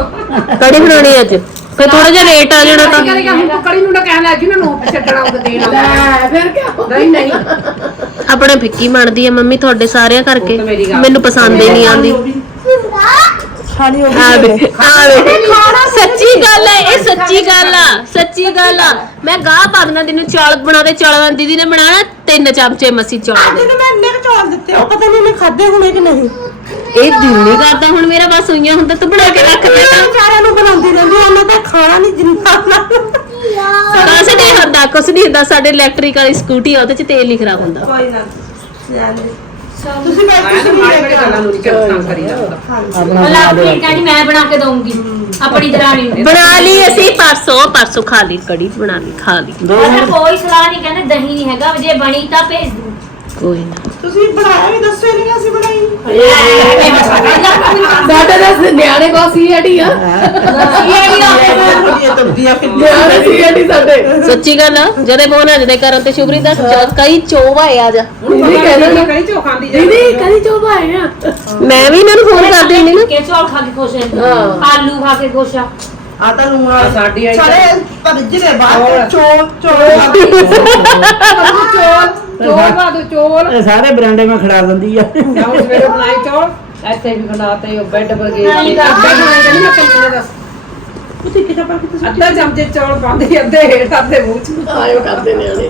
ਕੜੀ ਬਣਾਉਣੀ ਅੱਜ। ਫਿਰ ਥੋੜਾ ਜਿਹਾ ਲੇਟ ਆ ਜਾਣਾ ਤਾਂ। ਕਰੇਗਾ ਹੁਣ ਤੂੰ ਕੜੀ ਨੂੰ ਨਾ ਕਹਿਣ ਲੱਗੀ ਨਾ ਨੋਟ ਛੱਡਣਾ ਉਹ ਦੇਣਾ। ਲੈ ਫਿਰ ਕਿਆ ਨਹੀਂ ਨਹੀਂ। ਆਪਣੇ ਫਿੱਕੀ ਬਣਦੀ ਆ ਮੰਮੀ ਤੁਹਾਡੇ ਸਾਰਿਆਂ ਕਰਕੇ। ਉਹ ਤਾਂ ਮੇਰੀ ਗੱਲ- ਮੈਨੂੰ ਪਸੰਦ ਹੀ ਨਹੀਂ ਆਉਂਦੀ। ਖਾਣੀ ਹੋ ਸੱਚੀ ਗੱਲ ਹੈ ਇਹ ਸੱਚੀ ਗੱਲ ਆ ਸੱਚੀ ਗੱਲ ਆ। ਮੈਂ ਗਾਹ ਪਾ ਦੇਣਾ ਤੈਨੂੰ ਚੌਲ ਬਣਾ ਦੇ ਚੌਲਾਂ ਦੀਦੀ ਨੇ ਬਣਾਣਾ ਤਿੰਨ ਚਮਚੇ ਮਸੀ ਚੌਲ ਅੱਜ ਦੇ ਤਾਂ ਮੈਂ ਇੰਨੇ ਕੁ ਚੌਲ ਦਿੱਤੇ ਉਹ ਪਤਾ ਨਹੀਂ ਮੈਂ ਖਾਦੇ ਹੋਣੇ ਕਿ ਨਹੀਂ। ਇਹ ਦਿਲ ਨਹੀਂ ਕਰਦਾ ਹੁਣ ਮੇਰਾ ਬਸ ਹੋਈਆਂ ਹੁੰਦਾ ਤੂੰ ਬਣਾ ਕੇ ਰੱਖ ਦੇ ਵਿਚਾਰਿਆਂ ਨੂੰ ਬਣਾਉਂਦੀ ਰਹਿੰਦੀ ਉਹਨਾਂ ਦਾ ਖਾਣਾ ਨਹੀਂ ਜਿੰਨਾ ਕੁਛ ਨਹੀਂ ਹੁੰਦਾ ਕੁਛ ਨਹੀਂ ਹੁੰਦਾ ਸਾਡੇ ਇਲੈਕਟ੍ਰੀਕਲ ਸਕੂਟੀ ਆ ਉਹਦੇ ਚ ਤੇਲ ਨਹੀਂ ਖਰਾਬ ਹੁੰਦਾ। ਕੋਈ ਨਾ। ਤੁਸੀਂ ਮੈਂ ਤਾਂ ਨਹੀਂ ਮਾੜੇ ਮਾੜੇ ਗੱਲਾਂ ਨੂੰ ਨਹੀਂ ਚੱਲਦਾ ਕਰੀ ਜਾਂਦਾ। ਆਪਣੀ ਕਹਿੰਦੀ ਮੈਂ ਬਣਾ ਕੇ ਦਊਂਗੀ। ਆਪਣੀ ਦਰਾਣੀ ਨੂੰ ਬਣਾ ਲਈ ਅਸੀਂ ਪਰਸੋਂ ਪਰਸੋਂ ਖਾ ਲਈ ਕੜੀ ਬਣਾ ਲਈ ਖਾ ਲਈ। ਕੋਈ ਸਲਾਹ ਨਹੀਂ ਕਹਿੰਦੇ ਦਹੀਂ ਨਹੀਂ ਹੈਗਾ ਜੇ ਬਣੀ ਤਾਂ ਭੇਜ ਦੂੰ। ਕੋਈ ਨਾ। ਤੁਸੀਂ ਬਣਾਇਆ ਵੀ ਦੱਸੋ ਨਹੀਂ ਅਸੀਂ ਬਣਾਈ? ਸਾਡੇ ਦਾ ਨਿਆਣੇ ਕੋ ਸੀਆਈਡੀ ਆ। ਇਹ ਤਬਦੀਆ ਕਿ ਨਿਆਣੇ ਸੀਆਈਡੀ ਸਾਡੇ। ਸੱਚੀ ਗੱਲ ਆ ਜਦੇ ਮੋਹਨ ਜਦੇ ਕਰਨ ਤੇ ਸ਼ੁਭਰੀ ਦਾ ਜਦ ਕਈ ਚੋਵਾ ਆ ਜਾ। ਦੀਦੀ ਕਹਿੰਦੇ ਕਰੀ ਚੋ ਖਾਂਦੀ ਜਾਂਦੀ ਦੀਦੀ ਕਦੀ ਚੋਬਾ ਆਇਆ ਮੈਂ ਵੀ ਇਹਨਾਂ ਨੂੰ ਫੋਨ ਕਰ ਦਿੰਦੀ ਨਾ। ਕਿ ਚੌਲ ਖਾ ਕੇ ਖੁਸ਼ ਹੈ ਆਲੂ ਖਾ ਕੇ ਖੁਸ਼ ਆ ਆ ਤਾਂ ਲੂਣ ਸਾਡੀ ਆਈ ਸਾਰੇ ਜਿਹੜੇ ਬਾਹਰ ਚੌਲ। ਚੋਲ ਚੋਲ ਬਾਦੂ ਚੋਲ ਇਹ ਸਾਰੇ ਬਰਾਂਡੇ ਮੈਂ ਖੜਾ ਦਿੰਦੀ ਆ। ਜਾਉਂ ਸਵੇਰੇ ਬਣਾਈ ਚੌਲ। ਇੱਥੇ ਵੀ ਬਣਾਤੇ ਉਹ ਬੈੱਡ ਪਰ ਗਏ ਨਹੀਂ ਅੱਧਾ ਕਰਦਾ। ਬਣਾਈ ਨਹੀਂ ਮੈਂ ਕਿੰਨੇ ਦਾ ਤੁਸੀਂ ਕਿੱਥੇ ਪਾ ਕੇ ਤੁਸੀਂ ਅੱਧਾ ਚਮਚੇ ਚੌਲ ਪਾਉਂਦੇ ਅੱਧੇ ਹੇਠ ਅੱਧੇ ਮੂੰਹ ਚ। ਆਇਓ ਕਰਦੇ ਨਿਆਣੇ